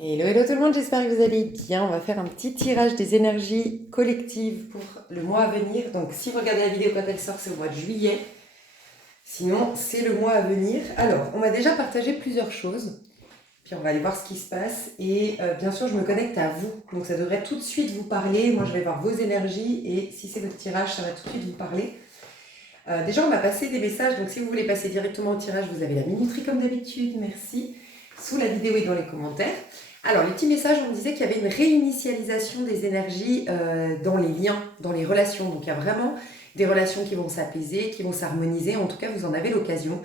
Hello, hello tout le monde, j'espère que vous allez bien. On va faire un petit tirage des énergies collectives pour le mois à venir. Donc si vous regardez la vidéo quand elle sort, c'est au mois de juillet. Sinon, c'est le mois à venir. Alors, on m'a déjà partagé plusieurs choses. Puis on va aller voir ce qui se passe. Et bien sûr, je me connecte à vous. Donc ça devrait tout de suite vous parler. Moi, je vais voir vos énergies. Et si c'est votre tirage, ça va tout de suite vous parler. Déjà, on m'a passé des messages. Donc si vous voulez passer directement au tirage, vous avez la minuterie comme d'habitude. Merci. Sous la vidéo et dans les commentaires. Alors, les petits messages, on me disait qu'il y avait une réinitialisation des énergies dans les liens, dans les relations. Donc, il y a vraiment des relations qui vont s'apaiser, qui vont s'harmoniser. En tout cas, vous en avez l'occasion.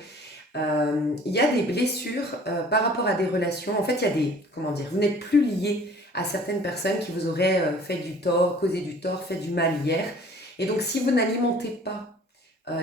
Il y a des blessures par rapport à des relations. En fait, il y a des, comment dire, vous n'êtes plus liés à certaines personnes qui vous auraient fait du tort, causé du tort, fait du mal hier. Et donc, si vous n'alimentez pas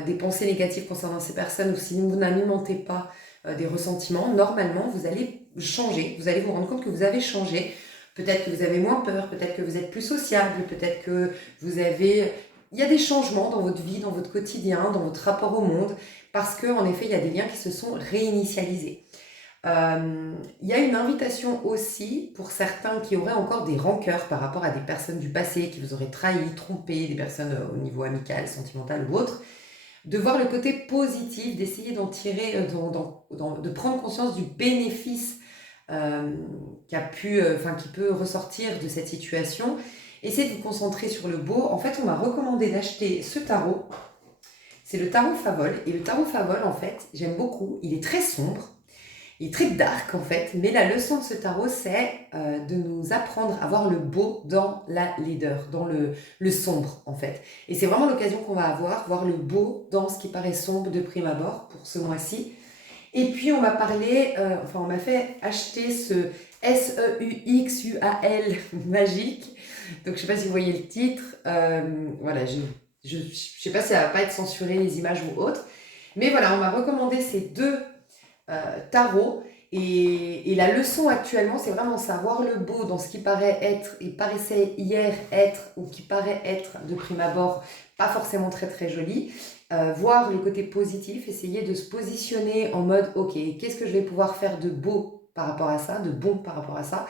des pensées négatives concernant ces personnes ou si vous n'alimentez pas des ressentiments, normalement, vous allez changer, vous allez vous rendre compte que vous avez changé. Peut-être que vous avez moins peur, peut-être que vous êtes plus sociable, peut-être que vous avez... Il y a des changements dans votre vie, dans votre quotidien, dans votre rapport au monde, parce qu'en effet, il y a des liens qui se sont réinitialisés. Il y a une invitation aussi pour certains qui auraient encore des rancœurs par rapport à des personnes du passé qui vous auraient trahi, trompé, des personnes au niveau amical, sentimental ou autre, de voir le côté positif, d'essayer d'en tirer, de prendre conscience du bénéfice qui peut ressortir de cette situation. Essayez de vous concentrer sur le beau. En fait, on m'a recommandé d'acheter ce tarot. C'est le tarot Favol. Et le tarot Favol, en fait, j'aime beaucoup. Il est très sombre. Il est très dark en fait, mais la leçon de ce tarot, c'est de nous apprendre à voir le beau dans la laideur, dans le sombre en fait. Et c'est vraiment l'occasion qu'on va avoir, voir le beau dans ce qui paraît sombre de prime abord pour ce mois-ci. Et puis on m'a parlé, on m'a fait acheter ce SEUXUAL magique. Donc je sais pas si vous voyez le titre. Voilà, je sais pas si ça va pas être censuré les images ou autres. Mais voilà, on m'a recommandé ces deux tarot. Et la leçon actuellement, c'est vraiment ça, voir le beau dans ce qui paraît être et paraissait hier être ou qui paraît être de prime abord pas forcément très très joli. Voir le côté positif, essayer de se positionner en mode ok, qu'est-ce que je vais pouvoir faire de beau par rapport à ça, de bon par rapport à ça.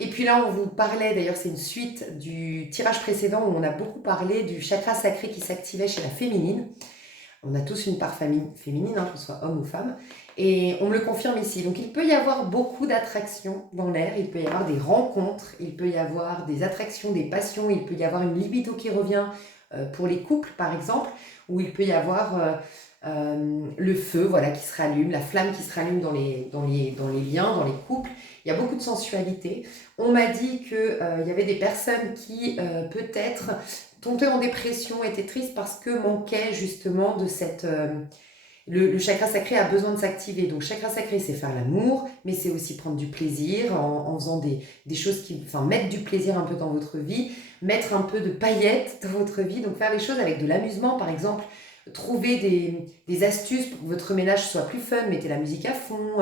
Et puis là, on vous parlait, d'ailleurs, c'est une suite du tirage précédent où on a beaucoup parlé du chakra sacré qui s'activait chez la féminine. On a tous une part féminine, hein, qu'on soit homme ou femme, et on me le confirme ici. Donc il peut y avoir beaucoup d'attractions dans l'air, il peut y avoir des rencontres, il peut y avoir des attractions, des passions, il peut y avoir une libido qui revient pour les couples par exemple, ou il peut y avoir le feu voilà, qui se rallume, la flamme qui se rallume dans les liens, dans les couples. Il y a beaucoup de sensualité. On m'a dit qu'il y avait des personnes qui peut-être tombaient en dépression, étaient tristes parce que manquait justement de cette... le chakra sacré a besoin de s'activer. Donc, chakra sacré, c'est faire l'amour, mais c'est aussi prendre du plaisir en faisant des choses qui... Enfin, mettre du plaisir un peu dans votre vie, mettre un peu de paillettes dans votre vie. Donc, faire les choses avec de l'amusement, par exemple. Trouver des astuces pour que votre ménage soit plus fun. Mettez la musique à fond,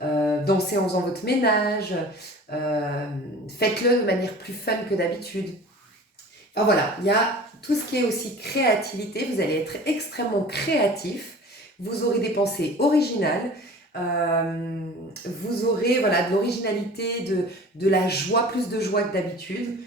dansez en faisant votre ménage. Faites-le de manière plus fun que d'habitude. Enfin voilà, il y a tout ce qui est aussi créativité. Vous allez être extrêmement créatif. Vous aurez des pensées originales. Vous aurez voilà, de l'originalité, de la joie, plus de joie que d'habitude,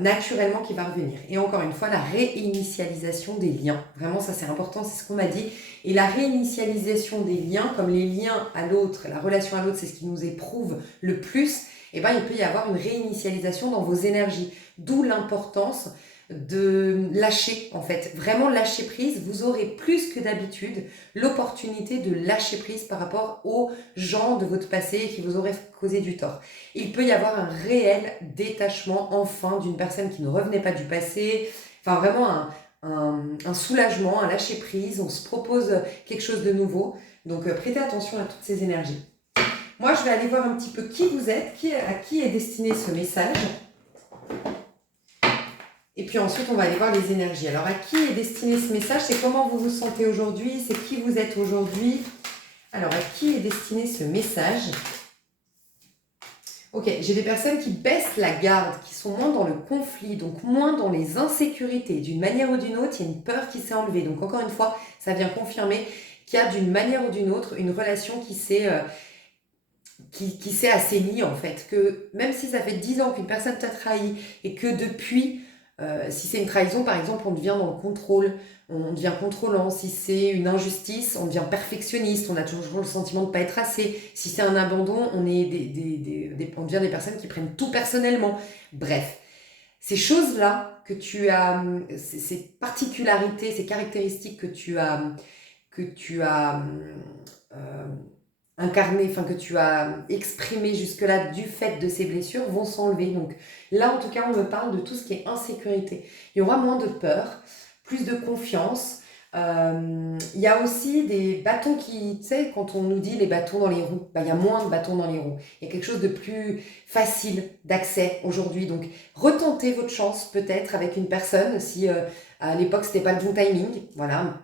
naturellement qui va revenir. Et encore une fois, la réinitialisation des liens. Vraiment, ça c'est important, c'est ce qu'on m'a dit. Et la réinitialisation des liens, comme les liens à l'autre, la relation à l'autre, c'est ce qui nous éprouve le plus, eh ben, il peut y avoir une réinitialisation dans vos énergies. D'où l'importance de lâcher, en fait, vraiment lâcher prise. Vous aurez plus que d'habitude l'opportunité de lâcher prise par rapport aux gens de votre passé qui vous auraient causé du tort. Il peut y avoir un réel détachement, enfin, d'une personne qui ne revenait pas du passé, enfin, vraiment un soulagement, un lâcher prise. On se propose quelque chose de nouveau. Donc, prêtez attention à toutes ces énergies. Moi, je vais aller voir un petit peu qui vous êtes, à qui est destiné ce message. Et puis ensuite, on va aller voir les énergies. Alors, à qui est destiné ce message? C'est comment vous vous sentez aujourd'hui? C'est qui vous êtes aujourd'hui? Alors, à qui est destiné ce message? Ok, j'ai des personnes qui baissent la garde, qui sont moins dans le conflit, donc moins dans les insécurités. D'une manière ou d'une autre, il y a une peur qui s'est enlevée. Donc, encore une fois, ça vient confirmer qu'il y a d'une manière ou d'une autre une relation qui s'est qui s'est assaini en fait, que même si ça fait 10 ans qu'une personne t'a trahi et que depuis, si c'est une trahison par exemple, on devient dans le contrôle, on devient contrôlant, si c'est une injustice, on devient perfectionniste, on a toujours le sentiment de ne pas être assez, si c'est un abandon, on, est on devient des personnes qui prennent tout personnellement. Bref, ces choses-là que tu as, ces particularités, ces caractéristiques que tu as euh, incarné, enfin que tu as exprimé jusque-là du fait de ces blessures vont s'enlever. Donc là, en tout cas, on me parle de tout ce qui est insécurité. Il y aura moins de peur, plus de confiance. Il y a aussi des bâtons qui, tu sais, quand on nous dit les bâtons dans les roues, bah, il y a moins de bâtons dans les roues. Il y a quelque chose de plus facile d'accès aujourd'hui. Donc, retentez votre chance peut-être avec une personne si à l'époque c'était pas le bon timing. Voilà,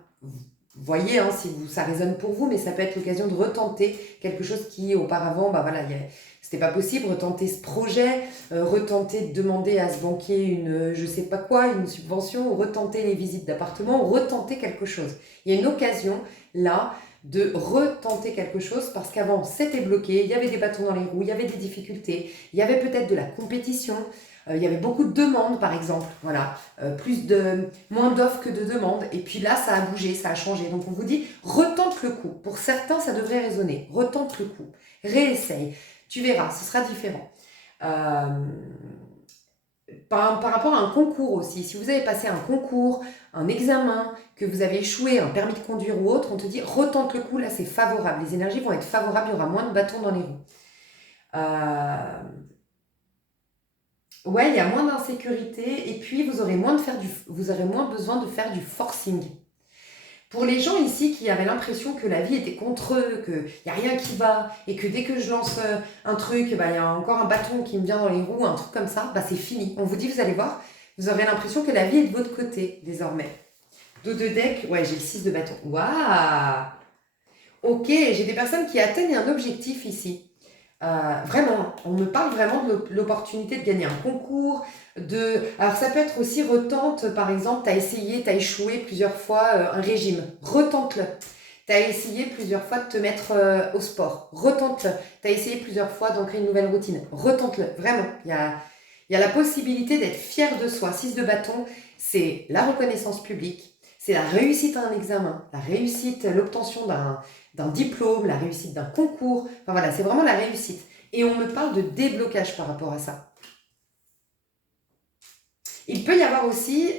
voyez si ça résonne pour vous, mais ça peut être l'occasion de retenter quelque chose qui auparavant, bah voilà, c'était pas possible, retenter ce projet, retenter de demander à ce banquier une, je sais pas quoi, une subvention, retenter les visites d'appartement, retenter quelque chose. Il y a une occasion là de retenter quelque chose parce qu'avant c'était bloqué, il y avait des bâtons dans les roues, il y avait des difficultés, il y avait peut-être de la compétition. Il y avait beaucoup de demandes, par exemple, voilà, moins d'offres que de demandes, et puis là, ça a bougé, ça a changé. Donc on vous dit, retente le coup. Pour certains, ça devrait résonner. Retente le coup, réessaye, tu verras, ce sera différent. Par rapport à un concours aussi, si vous avez passé un concours, un examen, que vous avez échoué, un permis de conduire ou autre, on te dit, retente le coup, là, c'est favorable. Les énergies vont être favorables, il y aura moins de bâtons dans les roues. Ouais, il y a moins d'insécurité et puis vous aurez moins besoin de faire du forcing. Pour les gens ici qui avaient l'impression que la vie était contre eux, qu'il n'y a rien qui va et que dès que je lance un truc, bah, il y a encore un bâton qui me vient dans les roues, un truc comme ça, bah, c'est fini. On vous dit, vous allez voir, vous aurez l'impression que la vie est de votre côté désormais. Dos de deck, ouais, j'ai le 6 de bâton. Waouh! Ok, j'ai des personnes qui atteignent un objectif ici. Vraiment, on me parle vraiment de l'opportunité de gagner un concours, alors ça peut être aussi retente, par exemple, tu as essayé, tu as échoué plusieurs fois un régime, retente-le. Tu as essayé plusieurs fois de te mettre au sport, retente-le. Tu as essayé plusieurs fois d'ancrer une nouvelle routine, retente-le. Vraiment, il y a la possibilité d'être fier de soi. 6 de bâton, c'est la reconnaissance publique, c'est la réussite à un examen, la réussite, l'obtention d'un diplôme, la réussite d'un concours. Enfin voilà, c'est vraiment la réussite. Et on me parle de déblocage par rapport à ça. Il peut y avoir aussi,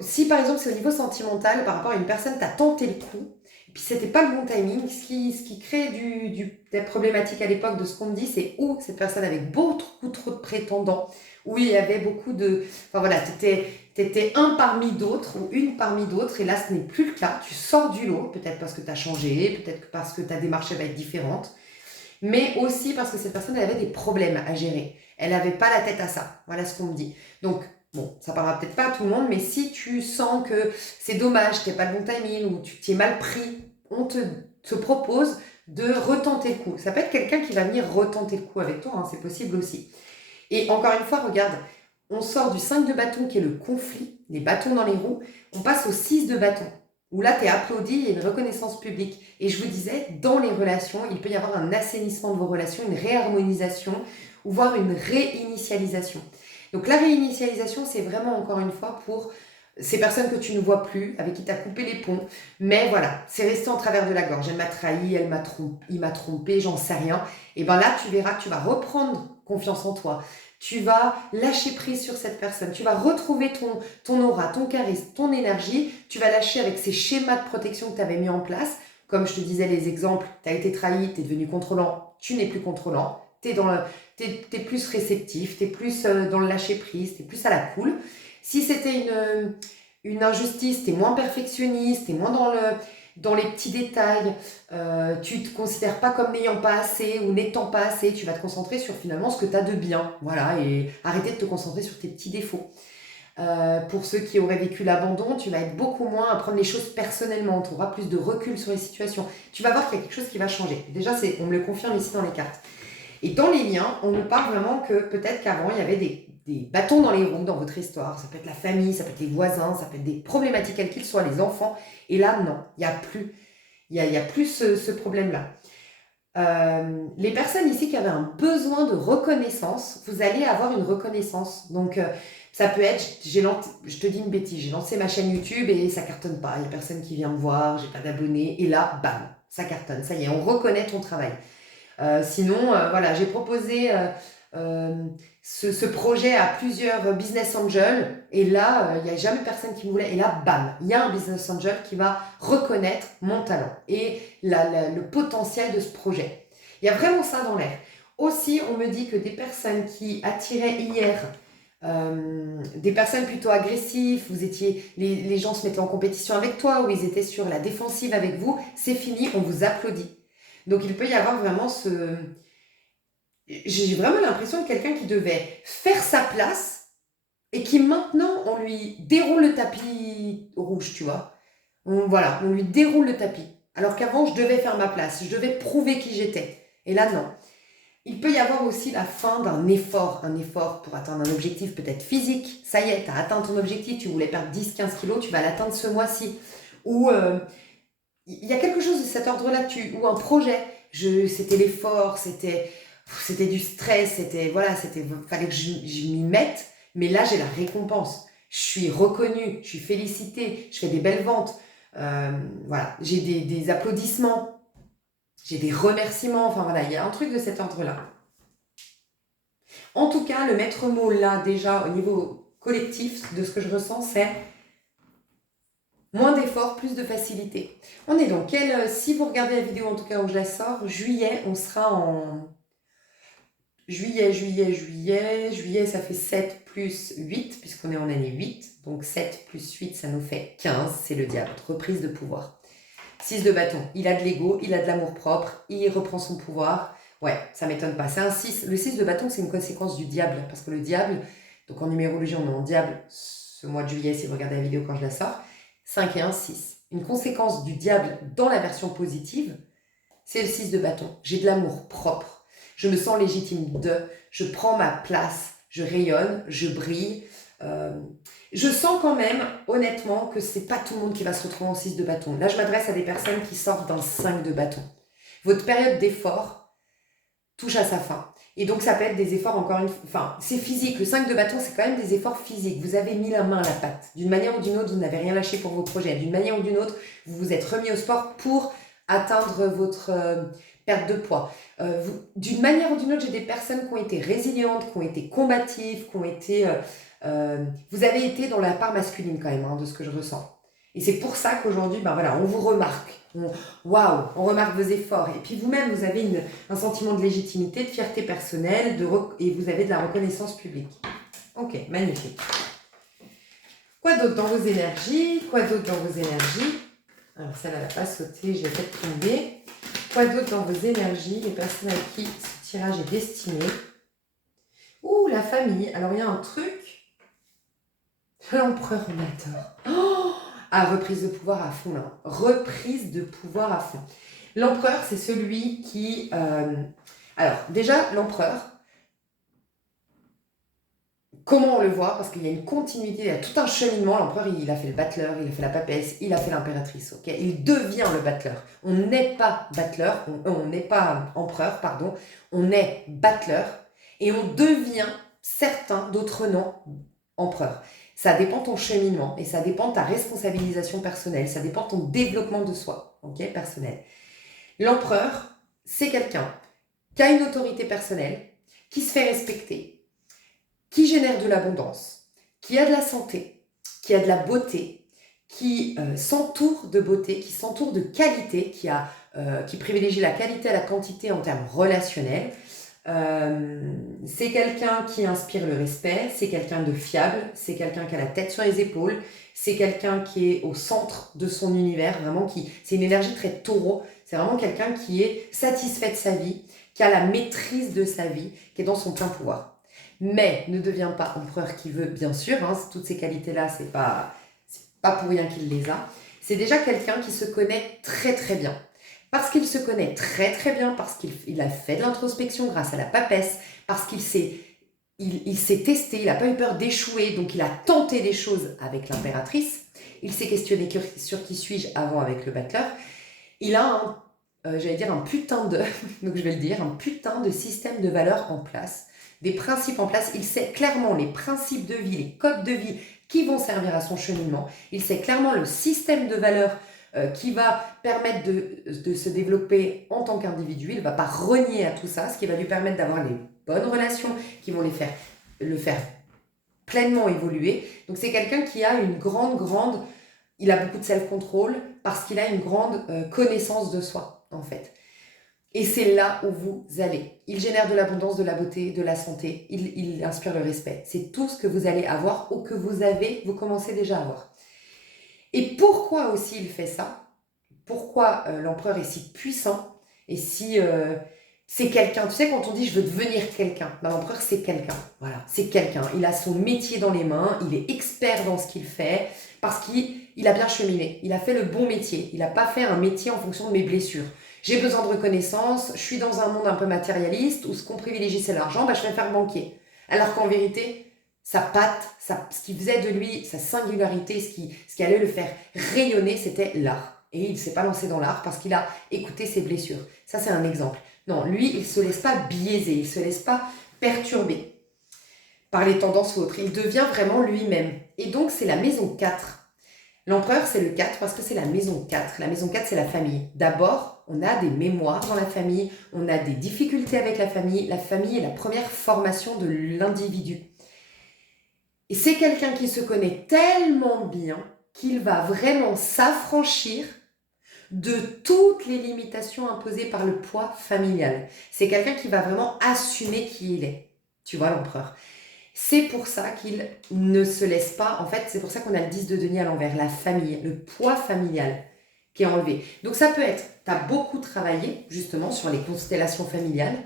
si par exemple c'est au niveau sentimental, par rapport à une personne, tu as tenté le coup, et puis c'était pas le bon timing, ce qui crée des problématiques à l'époque de ce qu'on me dit, c'est où cette personne avait beaucoup trop de prétendants, où il y avait beaucoup de... Enfin voilà, t'étais un parmi d'autres ou une parmi d'autres, et là ce n'est plus le cas, tu sors du lot, peut-être parce que tu as changé, peut-être parce que ta démarche va être différente, mais aussi parce que cette personne elle avait des problèmes à gérer. Elle n'avait pas la tête à ça. Voilà ce qu'on me dit. Donc, bon, ça parlera peut-être pas à tout le monde, mais si tu sens que c'est dommage, tu n'es pas le bon timing ou tu t'es mal pris, on te propose de retenter le coup. Ça peut être quelqu'un qui va venir retenter le coup avec toi, hein, c'est possible aussi. Et encore une fois, regarde, on sort du 5 de bâton qui est le conflit, les bâtons dans les roues, on passe au 6 de bâton où là, tu es applaudi, il y a une reconnaissance publique. Et je vous disais, dans les relations, il peut y avoir un assainissement de vos relations, une réharmonisation, ou voire une réinitialisation. Donc la réinitialisation, c'est vraiment, encore une fois, pour ces personnes que tu ne vois plus, avec qui tu as coupé les ponts. Mais voilà, c'est resté en travers de la gorge. Elle m'a trahi, il m'a trompé, j'en sais rien. Et bien là, tu verras que tu vas reprendre confiance en toi. Tu vas lâcher prise sur cette personne, tu vas retrouver ton aura, ton charisme, ton énergie, tu vas lâcher avec ces schémas de protection que tu avais mis en place. Comme je te disais les exemples, tu as été trahi, tu es devenu contrôlant, tu n'es plus contrôlant, tu es plus réceptif, tu es plus dans le lâcher prise, tu es plus à la cool. Si c'était une injustice, tu es moins perfectionniste, tu es moins dans les petits détails, tu ne te considères pas comme n'ayant pas assez ou n'étant pas assez, tu vas te concentrer sur finalement ce que tu as de bien, voilà, et arrêter de te concentrer sur tes petits défauts. Pour ceux qui auraient vécu l'abandon, tu vas être beaucoup moins à prendre les choses personnellement, tu auras plus de recul sur les situations, tu vas voir qu'il y a quelque chose qui va changer. Déjà, on me le confirme ici dans les cartes. Et dans les liens, on nous parle vraiment que peut-être qu'avant, il y avait des bâtons dans les roues dans votre histoire. Ça peut être la famille, ça peut être les voisins, ça peut être des problématiques quelles qu'ils soient, les enfants. Et là, non, il n'y a plus. Il y a plus ce problème-là. Les personnes ici qui avaient un besoin de reconnaissance, vous allez avoir une reconnaissance. Donc, ça peut être, je te dis une bêtise, j'ai lancé ma chaîne YouTube et ça cartonne pas. Il y a personne qui vient me voir, j'ai pas d'abonnés. Et là, bam, ça cartonne. Ça y est, on reconnaît ton travail. Sinon, voilà, j'ai proposé euh, ce projet à plusieurs business angels et là, il n'y a jamais personne qui me voulait. Et là, bam, il y a un business angel qui va reconnaître mon talent et le potentiel de ce projet. Il y a vraiment ça dans l'air. Aussi, on me dit que des personnes qui attiraient hier, des personnes plutôt agressives, les gens se mettaient en compétition avec toi ou ils étaient sur la défensive avec vous, c'est fini, on vous applaudit. Donc il peut y avoir vraiment ce... J'ai vraiment l'impression de quelqu'un qui devait faire sa place et qui maintenant, on lui déroule le tapis rouge, tu vois. Voilà, on lui déroule le tapis. Alors qu'avant, je devais faire ma place, je devais prouver qui j'étais. Et là, non. Il peut y avoir aussi la fin d'un effort, un effort pour atteindre un objectif peut-être physique. Ça y est, tu as atteint ton objectif, tu voulais perdre 10-15 kilos, tu vas l'atteindre ce mois-ci. Ou il y a quelque chose de cet ordre-là, ou un projet. C'était l'effort, c'était du stress, fallait que je m'y mette. Mais là, j'ai la récompense. Je suis reconnue, je suis félicitée, je fais des belles ventes. Voilà, j'ai des applaudissements, j'ai des remerciements. Enfin voilà, il y a un truc de cet ordre-là. En tout cas, le maître mot là, déjà au niveau collectif, de ce que je ressens, c'est moins d'efforts, plus de facilité. On est donc si vous regardez la vidéo en tout cas où je la sors, juillet, on sera en juillet, ça fait 7 plus 8, puisqu'on est en année 8. Donc 7 plus 8, ça nous fait 15, c'est le diable, reprise de pouvoir. 6 de bâton, il a de l'ego, il a de l'amour-propre, il reprend son pouvoir. Ouais, ça m'étonne pas. C'est un 6. Le 6 de bâton, c'est une conséquence du diable, parce que le diable, donc en numérologie, on est en diable ce mois de juillet, si vous regardez la vidéo quand je la sors, 5 et 1, 6. Une conséquence du diable dans la version positive, c'est le 6 de bâton. J'ai de l'amour propre. Je me sens légitime je prends ma place, je rayonne, je brille. Je sens quand même, honnêtement, que c'est pas tout le monde qui va se retrouver en 6 de bâton. Là, je m'adresse à des personnes qui sortent d'un 5 de bâton. Votre période d'effort touche à sa fin. Et donc, ça peut être des efforts Enfin, c'est physique. Le 5 de bâton, c'est quand même des efforts physiques. Vous avez mis la main à la pâte. D'une manière ou d'une autre, vous n'avez rien lâché pour vos projets. D'une manière ou d'une autre, vous vous êtes remis au sport pour atteindre votre perte de poids. D'une manière ou d'une autre, j'ai des personnes qui ont été résilientes, qui ont été combatives, qui ont été... vous avez été dans la part masculine quand même, de ce que je ressens. Et c'est pour ça qu'aujourd'hui, voilà, on vous remarque. Waouh, on remarque vos efforts. Et puis vous-même, vous avez un sentiment de légitimité, de fierté personnelle, et vous avez de la reconnaissance publique. Ok, magnifique. Quoi d'autre dans vos énergies? Alors celle-là, elle n'a pas sauté, je l'ai fait tomber. Quoi d'autre dans vos énergies? Les personnes à qui ce tirage est destiné. Ouh, la famille. Alors il y a un truc. L'empereur Mator. Oh, reprise de pouvoir à fond là. Reprise de pouvoir à fond. L'empereur, c'est celui qui... Alors, déjà, l'empereur, comment on le voit? Parce qu'il y a une continuité, il y a tout un cheminement. L'empereur, il a fait le battleur, il a fait la papesse, il a fait l'impératrice. Okay, il devient le battleur. On n'est pas battleur, on n'est pas empereur, pardon. On est battleur et on devient certains d'autres noms empereur. Ça dépend de ton cheminement et ça dépend de ta responsabilisation personnelle, ça dépend de ton développement de soi, ok, personnel. L'empereur, c'est quelqu'un qui a une autorité personnelle, qui se fait respecter, qui génère de l'abondance, qui a de la santé, qui a de la beauté, qui s'entoure de beauté, qui s'entoure de qualité, qui privilégie la qualité à la quantité en termes relationnels. C'est quelqu'un qui inspire le respect, c'est quelqu'un de fiable, c'est quelqu'un qui a la tête sur les épaules, c'est quelqu'un qui est au centre de son univers, vraiment c'est une énergie très taureau, c'est vraiment quelqu'un qui est satisfait de sa vie, qui a la maîtrise de sa vie, qui est dans son plein pouvoir. Mais ne devient pas empereur qui veut, bien sûr, toutes ces qualités-là, c'est pas pour rien qu'il les a. C'est déjà quelqu'un qui se connaît très très bien. Parce qu'il se connaît très très bien, parce qu'il a fait de l'introspection grâce à la papesse, parce qu'il s'est testé, il n'a pas eu peur d'échouer, donc il a tenté des choses avec l'impératrice, il s'est questionné sur qui suis-je avant avec le battleur. Il a j'allais dire un putain de, donc je vais le dire, un putain de système de valeurs en place, des principes en place. Il sait clairement les principes de vie, les codes de vie qui vont servir à son cheminement. Il sait clairement le système de valeurs qui va permettre de se développer en tant qu'individu. Il ne va pas renier à tout ça, ce qui va lui permettre d'avoir les bonnes relations qui vont le faire pleinement évoluer. Donc c'est quelqu'un qui a une grande, il a beaucoup de self-control parce qu'il a une grande connaissance de soi, en fait. Et c'est là où vous allez. Il génère de l'abondance, de la beauté, de la santé. Il inspire le respect. C'est tout ce que vous allez avoir ou que vous commencez déjà à avoir. Et pourquoi aussi il fait ça? Pourquoi l'empereur est si puissant et si c'est quelqu'un? Tu sais, quand on dit je veux devenir quelqu'un, ben, l'empereur c'est quelqu'un. Voilà, c'est quelqu'un. Il a son métier dans les mains, il est expert dans ce qu'il fait parce qu'il a bien cheminé. Il a fait le bon métier. Il n'a pas fait un métier en fonction de mes blessures. J'ai besoin de reconnaissance, je suis dans un monde un peu matérialiste où ce qu'on privilégie c'est l'argent, ben, je vais faire banquier. Alors qu'en vérité, sa patte, ce qui faisait de lui sa singularité, ce qui allait le faire rayonner, c'était l'art. Et il ne s'est pas lancé dans l'art parce qu'il a écouté ses blessures. Ça, c'est un exemple. Non, lui, il ne se laisse pas biaiser, il ne se laisse pas perturber par les tendances ou autres. Il devient vraiment lui-même. Et donc, c'est la maison 4. L'empereur, c'est le 4 parce que c'est la maison 4. La maison 4, c'est la famille. D'abord, on a des mémoires dans la famille, on a des difficultés avec la famille. La famille est la première formation de l'individu. Et c'est quelqu'un qui se connaît tellement bien qu'il va vraiment s'affranchir de toutes les limitations imposées par le poids familial. C'est quelqu'un qui va vraiment assumer qui il est. Tu vois, l'empereur. C'est pour ça qu'il ne se laisse pas, en fait, c'est pour ça qu'on a le 10 de denier à l'envers, la famille, le poids familial qui est enlevé. Donc ça peut être, tu as beaucoup travaillé justement sur les constellations familiales,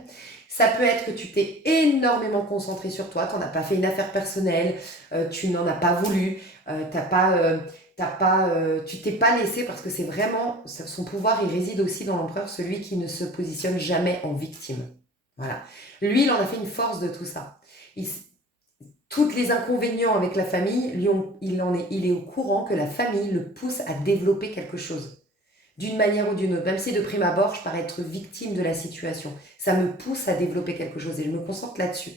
ça peut être que tu t'es énormément concentré sur toi, tu n'en as pas fait une affaire personnelle, tu n'en as pas voulu, tu t'es pas laissé parce que c'est vraiment, son pouvoir il réside aussi dans l'empereur, celui qui ne se positionne jamais en victime. Voilà. Lui, il en a fait une force de tout ça. Toutes les inconvénients avec la famille, il est au courant que la famille le pousse à développer quelque chose, d'une manière ou d'une autre. Même si de prime abord, je parais être victime de la situation, ça me pousse à développer quelque chose et je me concentre là-dessus.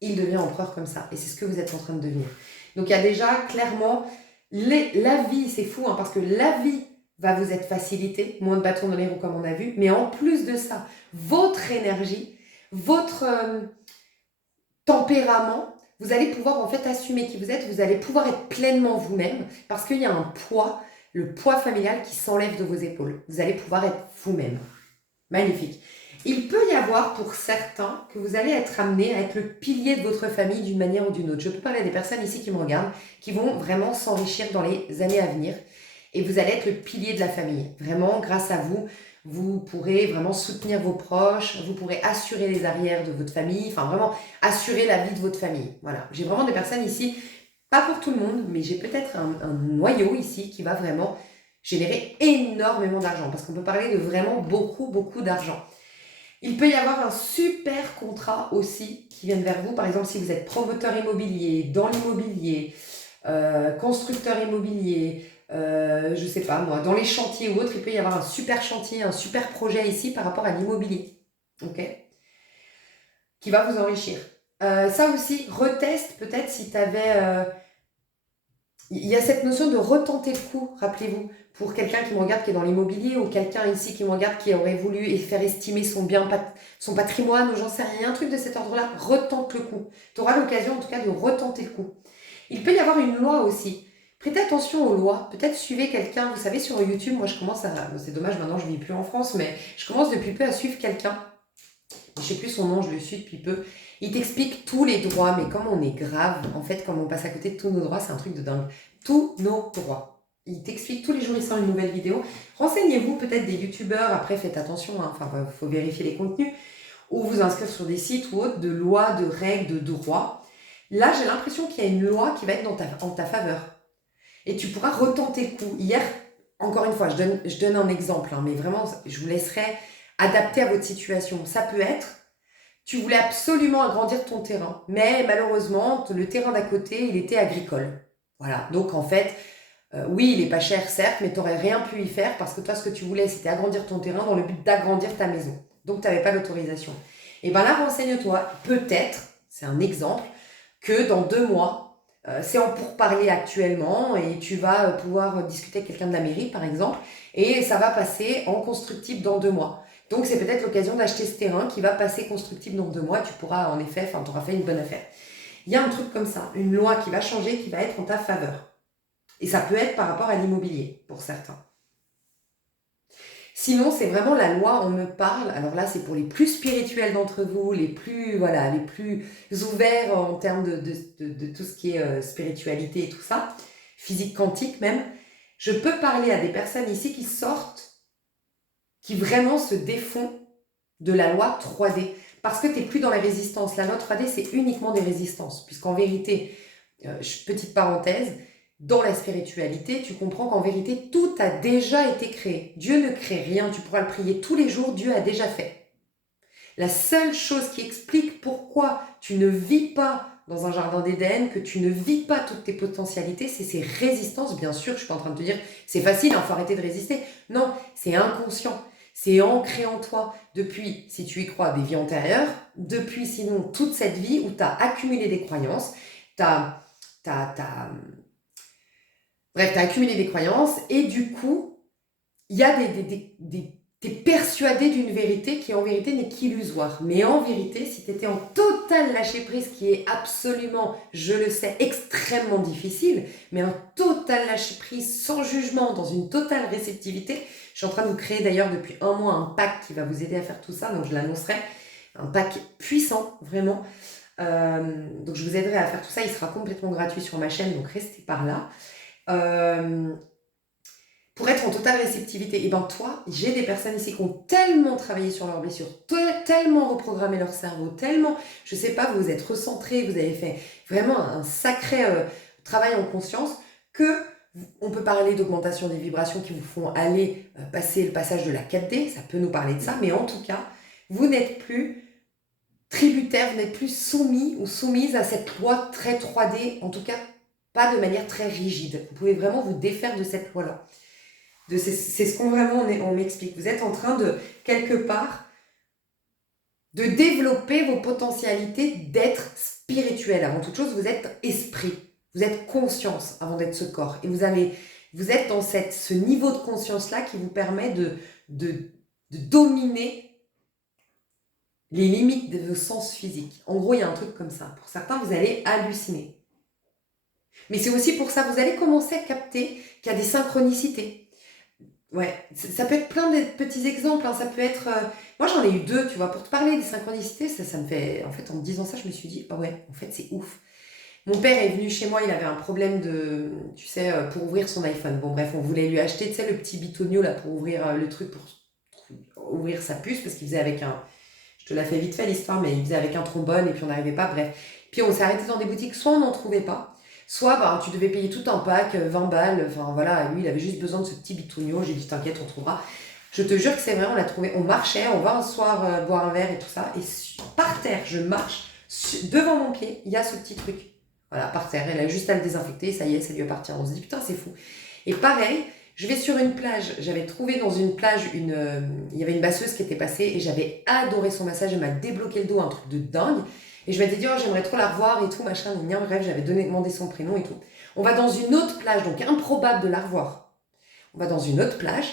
Il devient empereur comme ça et c'est ce que vous êtes en train de devenir. Donc il y a déjà clairement, la vie, c'est fou parce que la vie va vous être facilitée, moins de bâtons dans les roues comme on a vu, mais en plus de ça, votre énergie, votre tempérament, vous allez pouvoir en fait assumer qui vous êtes, vous allez pouvoir être pleinement vous-même parce qu'il y a un poids, le poids familial qui s'enlève de vos épaules. Vous allez pouvoir être vous-même. Magnifique. Il peut y avoir pour certains que vous allez être amené à être le pilier de votre famille d'une manière ou d'une autre. Je peux parler à des personnes ici qui me regardent, qui vont vraiment s'enrichir dans les années à venir et vous allez être le pilier de la famille. Vraiment, grâce à vous, vous pourrez vraiment soutenir vos proches, vous pourrez assurer les arrières de votre famille, enfin vraiment assurer la vie de votre famille. Voilà, j'ai vraiment des personnes ici, pas pour tout le monde, mais j'ai peut-être un noyau ici qui va vraiment générer énormément d'argent, parce qu'on peut parler de vraiment beaucoup d'argent. Il peut y avoir un super contrat aussi qui vienne vers vous, par exemple si vous êtes promoteur immobilier, dans l'immobilier, constructeur immobilier, je sais pas moi, dans les chantiers ou autres, il peut y avoir un super chantier, un super projet ici par rapport à l'immobilier, ok, qui va vous enrichir. Ça aussi, reteste peut-être si tu avais... il y a cette notion de retenter le coup, rappelez-vous, pour quelqu'un qui me regarde qui est dans l'immobilier ou quelqu'un ici qui me regarde qui aurait voulu faire estimer son bien, son patrimoine ou j'en sais rien, un truc de cet ordre-là, retente le coup. Tu auras l'occasion en tout cas de retenter le coup. Il peut y avoir une loi aussi. Prêtez attention aux lois. Peut-être suivez quelqu'un. Vous savez, sur YouTube, moi je commence à... C'est dommage, maintenant je ne vis plus en France, mais je commence depuis peu à suivre quelqu'un. Je ne sais plus son nom, je le suis depuis peu. Il t'explique tous les droits, mais comme on est grave, en fait, comme on passe à côté de tous nos droits, c'est un truc de dingue. Tous nos droits. Il t'explique tous les jours, il sort une nouvelle vidéo. Renseignez-vous, peut-être des youtubeurs, après faites attention, enfin, il faut vérifier les contenus, ou vous inscrire sur des sites ou autres de lois, de règles, de droits. Là, j'ai l'impression qu'il y a une loi qui va être en ta faveur. Et tu pourras retenter le coup. Hier, encore une fois, je donne un exemple, mais vraiment, je vous laisserai adapter à votre situation. Ça peut être, tu voulais absolument agrandir ton terrain, mais malheureusement, le terrain d'à côté, il était agricole. Voilà, donc en fait, Oui, il est pas cher, certes, mais tu n'aurais rien pu y faire parce que toi, ce que tu voulais, c'était agrandir ton terrain dans le but d'agrandir ta maison. Donc, tu n'avais pas l'autorisation. Et bien là, renseigne-toi. Peut-être, c'est un exemple, que dans 2 mois, c'est en pourparlers actuellement et tu vas pouvoir discuter avec quelqu'un de la mairie, par exemple, et ça va passer en constructible dans 2 mois. Donc, c'est peut-être l'occasion d'acheter ce terrain qui va passer constructible dans 2 mois. Tu pourras, en effet, tu auras fait une bonne affaire. Il y a un truc comme ça, une loi qui va changer, qui va être en ta faveur. Et ça peut être par rapport à l'immobilier, pour certains. Sinon, c'est vraiment la loi, on me parle. Alors là, c'est pour les plus spirituels d'entre vous, les plus, voilà, les plus ouverts en termes de tout ce qui est spiritualité et tout ça, physique quantique même. Je peux parler à des personnes ici qui sortent, qui vraiment se défont de la loi 3D. Parce que tu n'es plus dans la résistance. La loi 3D, c'est uniquement des résistances. Puisqu'en vérité, petite parenthèse, dans la spiritualité, tu comprends qu'en vérité, tout a déjà été créé. Dieu ne crée rien, tu pourras le prier tous les jours, Dieu a déjà fait. La seule chose qui explique pourquoi tu ne vis pas dans un jardin d'Éden, que tu ne vis pas toutes tes potentialités, c'est ces résistances. Bien sûr, je suis pas en train de te dire, c'est facile, il faut arrêter de résister. Non, c'est inconscient. C'est ancré en toi depuis, si tu y crois, des vies antérieures, depuis sinon toute cette vie où tu as accumulé des croyances, Bref, tu as accumulé des croyances et du coup, il y a t'es persuadé d'une vérité qui en vérité n'est qu'illusoire. Mais en vérité, si tu étais en total lâcher prise, qui est absolument, je le sais, extrêmement difficile, mais un total lâcher prise sans jugement, dans une totale réceptivité, je suis en train de vous créer d'ailleurs depuis 1 mois un pack qui va vous aider à faire tout ça, donc je l'annoncerai, un pack puissant, vraiment. Donc je vous aiderai à faire tout ça, il sera complètement gratuit sur ma chaîne, donc restez par là. Pour être en totale réceptivité. Et ben toi, j'ai des personnes ici qui ont tellement travaillé sur leurs blessures, tellement reprogrammé leur cerveau, tellement, je sais pas, vous vous êtes recentrés, vous avez fait vraiment un sacré travail en conscience, que on peut parler d'augmentation des vibrations qui vous font aller passer le passage de la 4D, ça peut nous parler de ça, mais en tout cas, vous n'êtes plus tributaire, vous n'êtes plus soumis ou soumise à cette loi très 3D, en tout cas pas de manière très rigide. Vous pouvez vraiment vous défaire de cette loi-là. C'est ce qu'on vraiment on m'explique. Vous êtes en train de, quelque part, de développer vos potentialités d'être spirituel. Avant toute chose, vous êtes esprit. Vous êtes conscience avant d'être ce corps. Et vous êtes dans ce niveau de conscience-là qui vous permet de dominer les limites de vos sens physiques. En gros, il y a un truc comme ça. Pour certains, vous allez halluciner. Mais c'est aussi pour ça, vous allez commencer à capter qu'il y a des synchronicités. Ouais, ça peut être plein de petits exemples, hein. Ça peut être... moi, j'en ai eu 2, tu vois. Pour te parler des synchronicités, ça me fait... En fait, en me disant ça, je me suis dit, ah ouais, en fait, c'est ouf. Mon père est venu chez moi, il avait un problème de... Tu sais, pour ouvrir son iPhone. Bon, bref, on voulait lui acheter, tu sais, le petit bitonio, là, pour ouvrir le truc, pour ouvrir sa puce, parce qu'il faisait avec un... Je te la fais vite fait, l'histoire, mais il faisait avec un trombone, et puis on n'arrivait pas, bref. Puis on s'est arrêté dans des boutiques, soit on n'en trouvait pas, soit bah, tu devais payer tout un pack, 20 balles, enfin voilà, lui il avait juste besoin de ce petit bitonio, j'ai dit t'inquiète, on trouvera. Je te jure que c'est vrai, on l'a trouvé, on marchait, on va un soir boire un verre et tout ça, et par terre, je marche, devant mon pied, il y a ce petit truc. Voilà, par terre, elle a juste à le désinfecter, ça y est, ça lui appartient. On se dit putain, c'est fou. Et pareil, je vais sur une plage, j'avais trouvé dans une plage, il y avait une masseuse qui était passée, et j'avais adoré son massage, elle m'a débloqué le dos, un truc de dingue. Et je m'étais dit, oh, j'aimerais trop la revoir et tout, machin, bref, j'avais demandé son prénom et tout. On va dans une autre plage, donc improbable de la revoir. On va dans une autre plage.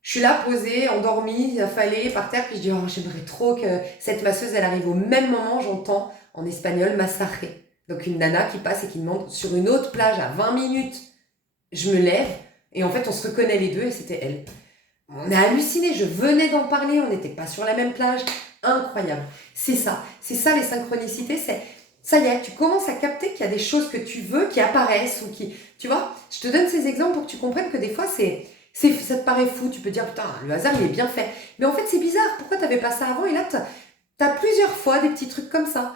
Je suis là, posée, endormie, affalée, par terre, puis je dis, oh, j'aimerais trop que cette masseuse, elle arrive au même moment, j'entends en espagnol, massacre. Donc une nana qui passe et qui demande sur une autre plage à 20 minutes. Je me lève, et en fait, on se reconnaît les deux, et c'était elle. On a halluciné, je venais d'en parler, on n'était pas sur la même plage. Incroyable. C'est ça les synchronicités, c'est ça y est, tu commences à capter qu'il y a des choses que tu veux qui apparaissent ou qui, tu vois, je te donne ces exemples pour que tu comprennes que des fois ça te paraît fou, tu peux dire putain, le hasard il est bien fait, mais en fait c'est bizarre, pourquoi t'avais pas ça avant? Et là t'as plusieurs fois des petits trucs comme ça.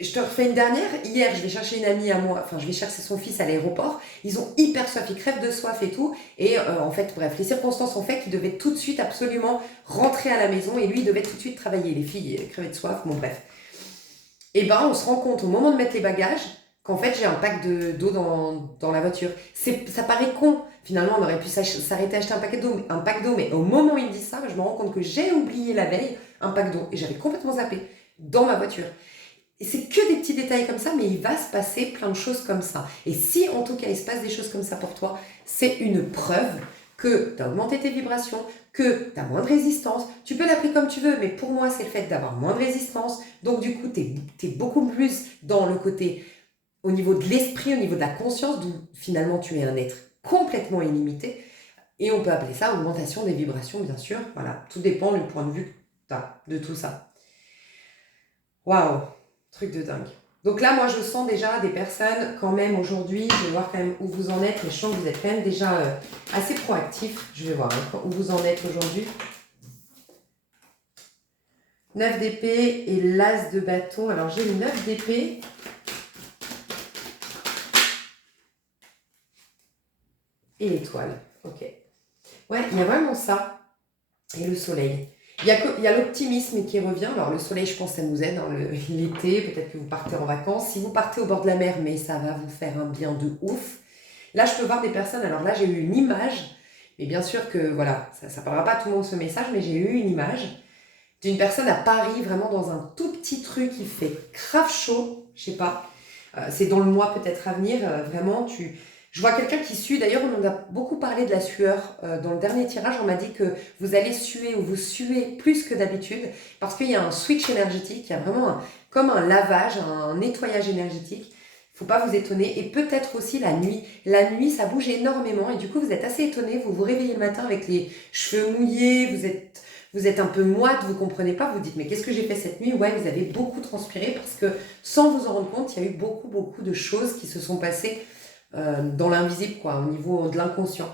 Je te refais une dernière. Hier, je vais chercher une amie à moi, enfin, je vais chercher son fils à l'aéroport. Ils ont hyper soif, ils crèvent de soif et tout. Et en fait, bref, les circonstances ont fait qu'ils devaient tout de suite absolument rentrer à la maison et lui, il devait tout de suite travailler. Les filles crevaient de soif, bon, bref. Et ben, on se rend compte au moment de mettre les bagages, qu'en fait j'ai un pack d'eau dans la voiture. Ça paraît con. Finalement, on aurait pu s'arrêter à acheter un pack d'eau, mais au moment où il me dit ça, je me rends compte que j'ai oublié la veille un pack d'eau et j'avais complètement zappé dans ma voiture. Et c'est que des petits détails comme ça, mais il va se passer plein de choses comme ça. Et si en tout cas il se passe des choses comme ça pour toi, c'est une preuve que tu as augmenté tes vibrations, que tu as moins de résistance. Tu peux l'appeler comme tu veux, mais pour moi, c'est le fait d'avoir moins de résistance. Donc du coup, tu es beaucoup plus dans le côté, au niveau de l'esprit, au niveau de la conscience, d'où finalement tu es un être complètement illimité. Et on peut appeler ça augmentation des vibrations, bien sûr. Voilà, tout dépend du point de vue que tu as de tout ça. Waouh, truc de dingue. Donc là, moi, je sens déjà des personnes quand même aujourd'hui, je vais voir quand même où vous en êtes, mais je sens que vous êtes quand même déjà assez proactif. Je vais voir où vous en êtes aujourd'hui. 9 d'épée et l'as de bâton. Alors, j'ai le 9 d'épée. Et l'étoile. Ok. Ouais, il y a vraiment ça. Et le soleil. Il y a l'optimisme qui revient. Alors, le soleil, je pense, ça nous aide. Hein, l'été, peut-être que vous partez en vacances. Si vous partez au bord de la mer, mais ça va vous faire un bien de ouf. Là, je peux voir des personnes. Alors là, j'ai eu une image. Mais bien sûr que, voilà, ça ne parlera pas à tout le monde ce message, mais j'ai eu une image d'une personne à Paris, vraiment dans un tout petit truc. Il fait grave chaud. Je sais pas. C'est dans le mois peut-être à venir. Vraiment, je vois quelqu'un qui sue. D'ailleurs, on en a beaucoup parlé de la sueur. Dans le dernier tirage, on m'a dit que vous allez suer ou vous suez plus que d'habitude parce qu'il y a un switch énergétique, il y a vraiment comme un lavage, un nettoyage énergétique. Il ne faut pas vous étonner. Et peut-être aussi la nuit. La nuit, ça bouge énormément et du coup, vous êtes assez étonné. Vous vous réveillez le matin avec les cheveux mouillés, vous êtes un peu moite, vous ne comprenez pas, vous dites mais qu'est-ce que j'ai fait cette nuit? Ouais, vous avez beaucoup transpiré parce que sans vous en rendre compte, il y a eu beaucoup de choses qui se sont passées dans l'invisible, quoi, au niveau de l'inconscient.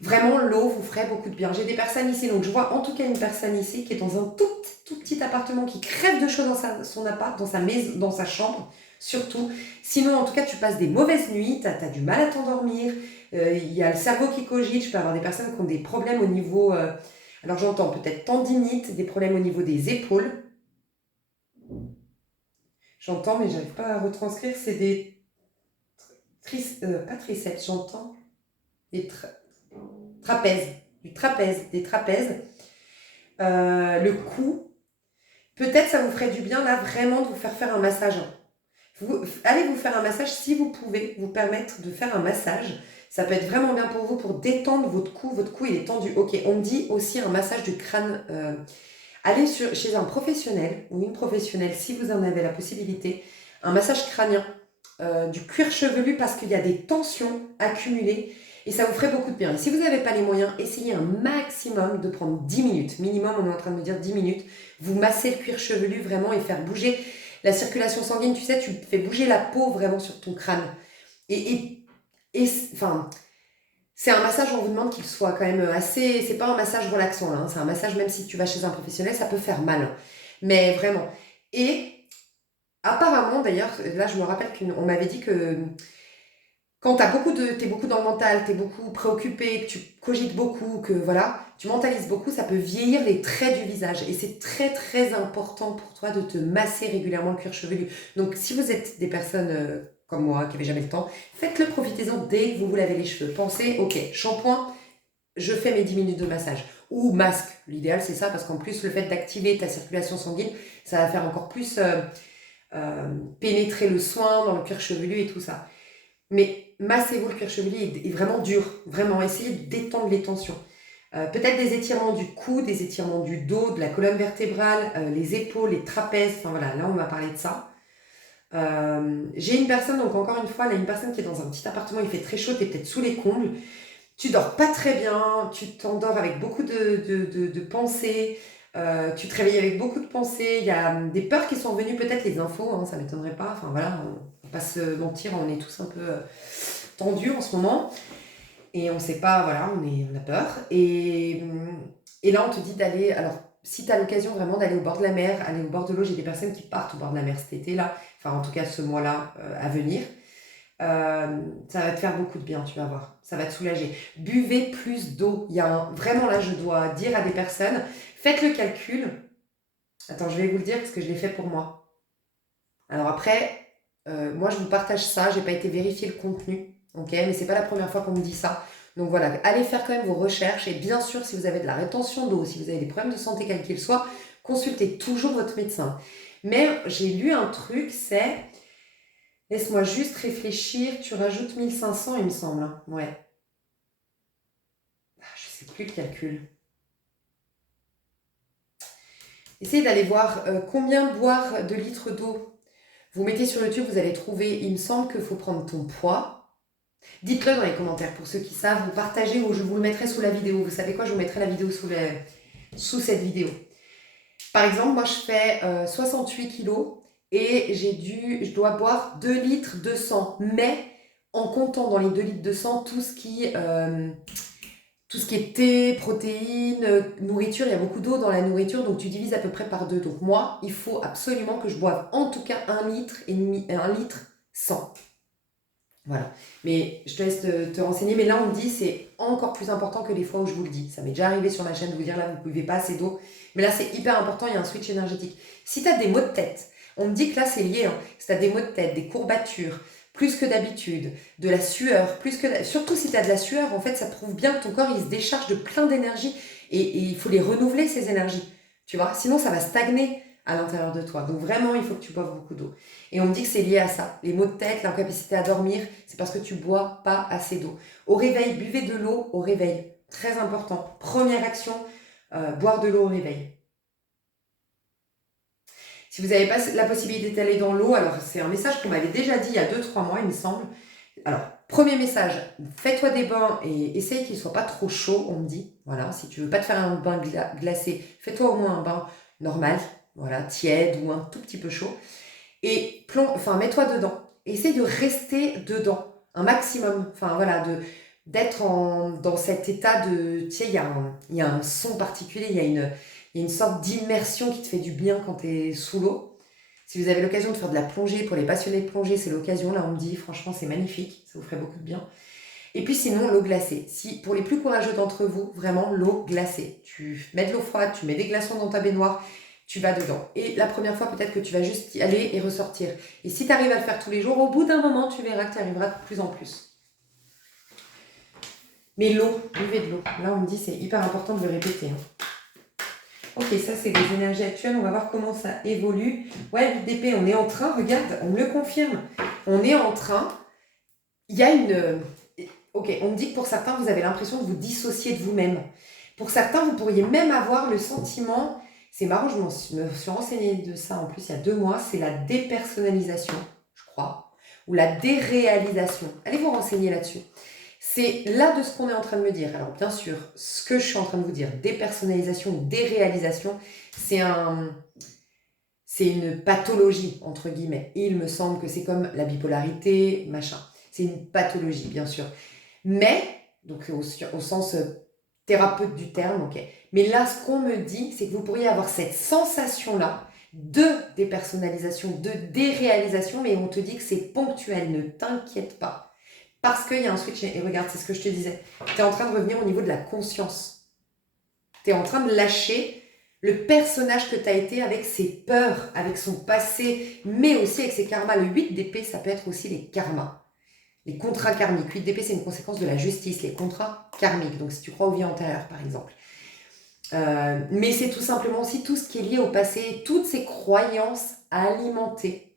Vraiment, l'eau vous ferait beaucoup de bien. J'ai des personnes ici, donc je vois en tout cas une personne ici qui est dans un tout petit appartement, qui crève de chaud dans son appart, dans sa maison, dans sa chambre, surtout. Sinon, en tout cas, tu passes des mauvaises nuits, tu as du mal à t'endormir, il y a le cerveau qui cogite. Je peux avoir des personnes qui ont des problèmes au niveau... alors j'entends peut-être tendinite, des problèmes au niveau des épaules. J'entends, mais j'arrive pas à retranscrire, c'est des... pas triceps, j'entends. Des trapèzes, des trapèzes. Le cou. Peut-être ça vous ferait du bien là vraiment de vous faire un massage. Allez vous faire un massage si vous pouvez vous permettre de faire un massage. Ça peut être vraiment bien pour vous pour détendre votre cou. Votre cou il est tendu. Ok, on me dit aussi un massage du crâne. Allez chez un professionnel ou une professionnelle si vous en avez la possibilité. Un massage crânien, du cuir chevelu parce qu'il y a des tensions accumulées. Et ça vous ferait beaucoup de bien. Et si vous n'avez pas les moyens, essayez un maximum de prendre 10 minutes. Minimum, on est en train de me dire 10 minutes. Vous massez le cuir chevelu vraiment et faire bouger la circulation sanguine. Tu sais, tu fais bouger la peau vraiment sur ton crâne. Enfin, c'est un massage, on vous demande qu'il soit quand même assez... C'est pas un massage relaxant, là, hein. C'est un massage, même si tu vas chez un professionnel, ça peut faire mal. Mais vraiment. Et apparemment, d'ailleurs, là, je me rappelle qu'on m'avait dit que... Quand t'es beaucoup dans le mental, t'es beaucoup préoccupé, que tu cogites beaucoup, que voilà, tu mentalises beaucoup, ça peut vieillir les traits du visage. Et c'est très important pour toi de te masser régulièrement le cuir chevelu. Donc si vous êtes des personnes comme moi, qui n'avaient jamais le temps, faites-le, profitez-en dès que vous vous lavez les cheveux. Pensez, ok, shampoing, je fais mes 10 minutes de massage. Ou masque, l'idéal c'est ça, parce qu'en plus le fait d'activer ta circulation sanguine, ça va faire encore plus pénétrer le soin dans le cuir chevelu et tout ça. Mais massez-vous le cuir chevelu est vraiment dur. Vraiment, essayez de détendre les tensions. Peut-être des étirements du cou, des étirements du dos, de la colonne vertébrale, les épaules, les trapèzes. Enfin voilà, là on va parler de ça. J'ai une personne, donc encore une fois, là, une personne qui est dans un petit appartement, il fait très chaud, tu es peut-être sous les combles. Tu dors pas très bien, tu t'endors avec beaucoup de pensées. Tu te réveilles avec beaucoup de pensées. Il y a des peurs qui sont venues, peut-être les infos, hein, ça m'étonnerait pas. Enfin voilà, on va pas se mentir, on est tous un peu tendus en ce moment. Et on sait pas, voilà, on a peur. Et là, on te dit d'aller. Alors, si tu as l'occasion vraiment d'aller au bord de la mer, aller au bord de l'eau, j'ai des personnes qui partent au bord de la mer cet été-là, enfin en tout cas ce mois-là à venir. Ça va te faire beaucoup de bien, tu vas voir. Ça va te soulager. Buvez plus d'eau. Vraiment là, je dois dire à des personnes, faites le calcul. Attends, je vais vous le dire parce que je l'ai fait pour moi. Alors après, moi, je vous partage ça. J'ai pas été vérifier le contenu, ok? Mais c'est pas la première fois qu'on me dit ça. Donc voilà, allez faire quand même vos recherches. Et bien sûr, si vous avez de la rétention d'eau, si vous avez des problèmes de santé, quels qu'ils soient, consultez toujours votre médecin. Mais j'ai lu un truc, c'est... Laisse-moi juste réfléchir. Tu rajoutes 1500, il me semble, hein. Ouais. Ah, je sais plus le calcul. Essayez d'aller voir combien boire de litres d'eau. Vous mettez sur YouTube, vous allez trouver, il me semble qu'il faut prendre ton poids. Dites-le dans les commentaires pour ceux qui savent, vous partagez ou je vous le mettrai sous la vidéo. Vous savez quoi, je vous mettrai la vidéo sous cette vidéo. Par exemple, moi je fais 68 kilos et je dois boire 2 litres de sang, mais en comptant dans les 2 litres de sang tout ce qui est thé, protéines, nourriture, il y a beaucoup d'eau dans la nourriture, donc tu divises à peu près par 2. Donc moi, il faut absolument que je boive en tout cas 1 litre et demi, 1 litre 100. Voilà. Mais je te laisse te renseigner. Mais là, on me dit c'est encore plus important que les fois où je vous le dis. Ça m'est déjà arrivé sur ma chaîne de vous dire là, vous ne buvez pas assez d'eau. Mais là, c'est hyper important, il y a un switch énergétique. Si tu as des maux de tête, on me dit que là, c'est lié. Hein. Si tu as des maux de tête, des courbatures, plus que d'habitude, de la sueur, surtout si tu as de la sueur, en fait, ça prouve bien que ton corps, il se décharge de plein d'énergie. Et il faut les renouveler, ces énergies. Tu vois, sinon, ça va stagner à l'intérieur de toi. Donc vraiment, il faut que tu boives beaucoup d'eau. Et on me dit que c'est lié à ça. Les maux de tête, l'incapacité à dormir, c'est parce que tu bois pas assez d'eau. Au réveil, buvez de l'eau au réveil. Très important. Première action, boire de l'eau au réveil. Si vous n'avez pas la possibilité d'aller dans l'eau, alors c'est un message qu'on m'avait déjà dit il y a 2-3 mois, il me semble. Alors, premier message, fais-toi des bains et essaye qu'ils ne soient pas trop chauds, on me dit. Voilà, si tu veux pas te faire un bain glacé, fais-toi au moins un bain normal, voilà, tiède ou un tout petit peu chaud. Et mets-toi dedans. Essaye de rester dedans un maximum. Enfin voilà, d'être dans cet état de... Tu sais, il y a un son particulier, il y a une sorte d'immersion qui te fait du bien quand tu es sous l'eau. Si vous avez l'occasion de faire de la plongée, pour les passionnés de plongée, c'est l'occasion. Là, on me dit, franchement, c'est magnifique. Ça vous ferait beaucoup de bien. Et puis sinon, l'eau glacée. Si, pour les plus courageux d'entre vous, vraiment, l'eau glacée. Tu mets de l'eau froide, tu mets des glaçons dans ta baignoire, tu vas dedans. Et la première fois, peut-être que tu vas juste y aller et ressortir. Et si tu arrives à le faire tous les jours, au bout d'un moment, tu verras que tu arriveras de plus en plus. Mais l'eau, buvez de l'eau. Là, on me dit, c'est hyper important de le répéter. Hein. Ok, ça, c'est les énergies actuelles. On va voir comment ça évolue. Ouais, 8 d'épée, on est en train, regarde, on me le confirme. On est en train. Il y a une... Ok, on me dit que pour certains, vous avez l'impression de vous dissocier de vous-même. Pour certains, vous pourriez même avoir le sentiment... C'est marrant, je me suis renseignée de ça en plus il y a 2 mois. C'est la dépersonnalisation, je crois, ou la déréalisation. Allez vous renseigner là-dessus. C'est là de ce qu'on est en train de me dire. Alors bien sûr, ce que je suis en train de vous dire, dépersonnalisation ou déréalisation, c'est une pathologie, entre guillemets. Et il me semble que c'est comme la bipolarité, machin. C'est une pathologie, bien sûr. Mais, donc au sens thérapeute du terme, ok. Mais là, ce qu'on me dit, c'est que vous pourriez avoir cette sensation-là de dépersonnalisation, de déréalisation, mais on te dit que c'est ponctuel, ne t'inquiète pas. Parce qu'il y a un switch, et regarde, c'est ce que je te disais, tu es en train de revenir au niveau de la conscience. Tu es en train de lâcher le personnage que tu as été avec ses peurs, avec son passé, mais aussi avec ses karmas. Le 8 d'épée, ça peut être aussi les karmas. Les contrats karmiques. 8 d'épée, c'est une conséquence de la justice, les contrats karmiques. Donc, si tu crois aux vies antérieures, par exemple. Mais c'est tout simplement aussi tout ce qui est lié au passé, toutes ces croyances alimentées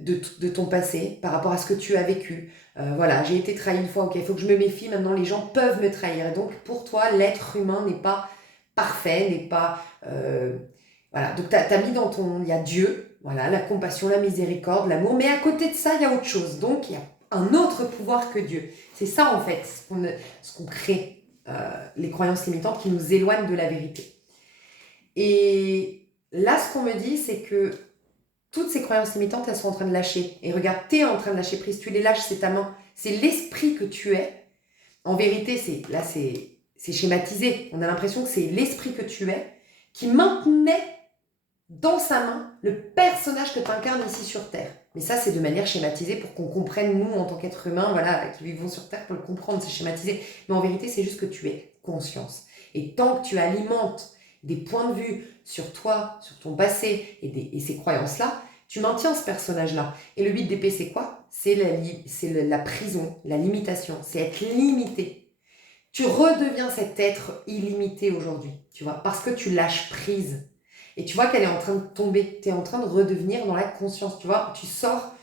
de ton passé par rapport à ce que tu as vécu. Voilà, j'ai été trahi une fois, ok, il faut que je me méfie, maintenant les gens peuvent me trahir. Et donc, pour toi, l'être humain n'est pas parfait, n'est pas... voilà, donc tu as mis dans ton... Il y a Dieu, voilà, la compassion, la miséricorde, l'amour, mais à côté de ça, il y a autre chose. Donc, il y a un autre pouvoir que Dieu. C'est ça, en fait, ce qu'on crée, les croyances limitantes qui nous éloignent de la vérité. Et là, ce qu'on me dit, c'est que toutes ces croyances limitantes, elles sont en train de lâcher. Et regarde, tu es en train de lâcher prise, tu les lâches, c'est ta main. C'est l'esprit que tu es. En vérité, c'est schématisé. On a l'impression que c'est l'esprit que tu es qui maintenait dans sa main le personnage que tu incarnes ici sur Terre. Mais ça, c'est de manière schématisée pour qu'on comprenne, nous, en tant qu'êtres humains, voilà, qui vivons sur Terre, pour le comprendre, c'est schématisé. Mais en vérité, c'est juste que tu es conscience. Et tant que tu alimentes des points de vue sur toi, sur ton passé et ces croyances-là, Tu maintiens ce personnage-là. Et le 8 d'épée, c'est quoi? C'est la prison, la limitation, c'est être limité. Tu redeviens cet être illimité aujourd'hui, tu vois, parce que tu lâches prise. Et tu vois qu'elle est en train de tomber, tu es en train de redevenir dans la conscience, tu vois, tu sors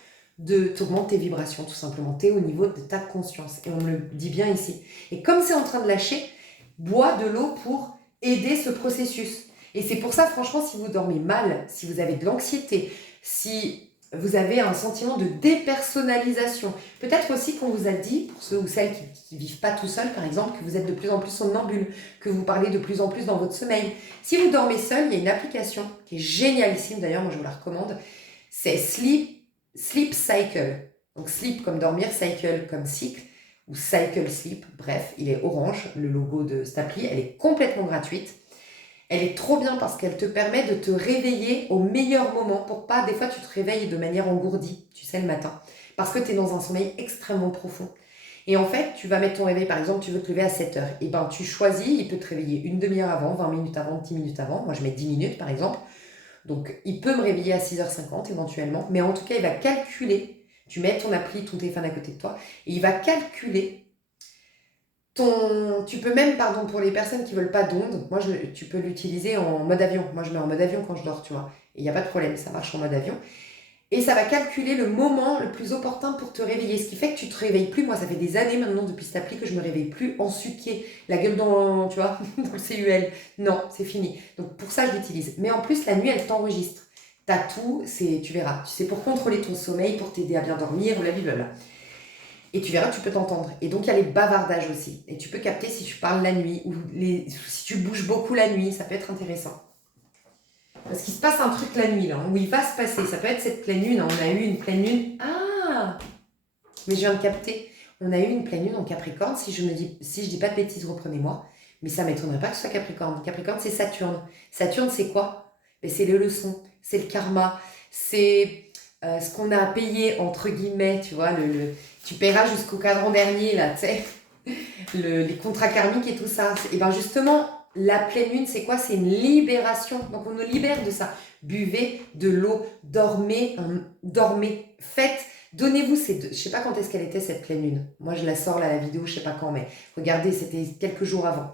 tu augmentes tes vibrations tout simplement, tu es au niveau de ta conscience. Et on me le dit bien ici. Et comme c'est en train de lâcher, bois de l'eau pour aider ce processus. Et c'est pour ça, franchement, si vous dormez mal, si vous avez de l'anxiété, si vous avez un sentiment de dépersonnalisation, peut-être aussi qu'on vous a dit, pour ceux ou celles qui ne vivent pas tout seuls, par exemple, que vous êtes de plus en plus somnambule, que vous parlez de plus en plus dans votre sommeil. Si vous dormez seul, il y a une application qui est génialissime, d'ailleurs, moi je vous la recommande, c'est Sleep Cycle. Donc sleep comme dormir, cycle comme cycle, ou cycle sleep, bref, il est orange, le logo de cette appli, elle est complètement gratuite. Elle est trop bien parce qu'elle te permet de te réveiller au meilleur moment pour pas, des fois tu te réveilles de manière engourdie, tu sais, le matin, parce que tu es dans un sommeil extrêmement profond. Et en fait, tu vas mettre ton réveil, par exemple, tu veux te lever à 7 heures. Et ben tu choisis, il peut te réveiller une demi-heure avant, 20 minutes avant, 10 minutes avant. Moi, je mets 10 minutes, par exemple. Donc, il peut me réveiller à 6h50 éventuellement. Mais en tout cas, il va calculer. Tu mets ton appli, ton téléphone à côté de toi. Et il va calculer tu peux même, pardon, pour les personnes qui veulent pas d'ondes, tu peux l'utiliser en mode avion. Moi, je mets en mode avion quand je dors, tu vois. Et il n'y a pas de problème, ça marche en mode avion. Et ça va calculer le moment le plus opportun pour te réveiller. Ce qui fait que tu te réveilles plus. Moi, ça fait des années maintenant, depuis cette appli, que je me réveille plus en suquée, la gueule dans, tu vois, dans le CUL. Non, c'est fini. Donc, pour ça, je l'utilise. Mais en plus, la nuit, elle t'enregistre. T'as tout, tu verras. Tu sais, pour contrôler ton sommeil, pour t'aider à bien dormir, blablabla. Et tu verras, tu peux t'entendre. Et donc, il y a les bavardages aussi. Et tu peux capter si tu parles la nuit ou si tu bouges beaucoup la nuit. Ça peut être intéressant. Parce qu'il se passe un truc la nuit, là, où il va se passer. Ça peut être cette pleine lune. On a eu une pleine lune. Ah! Mais je viens de capter. On a eu une pleine lune en Capricorne. Si je dis pas de bêtises, reprenez-moi. Mais ça ne m'étonnerait pas que ce soit Capricorne. Capricorne, c'est Saturne. Saturne, c'est quoi? C'est les leçons. C'est le karma. C'est ce qu'on a à payer, entre guillemets, tu vois, tu paieras jusqu'au cadran dernier, là, tu sais, les contrats karmiques et tout ça. Et bien justement, la pleine lune, c'est quoi? C'est une libération. Donc on nous libère de ça. Buvez de l'eau, dormez, faites, donnez-vous je sais pas quand est-ce qu'elle était cette pleine lune. Moi je la sors là, la vidéo, je sais pas quand, mais regardez, c'était quelques jours avant.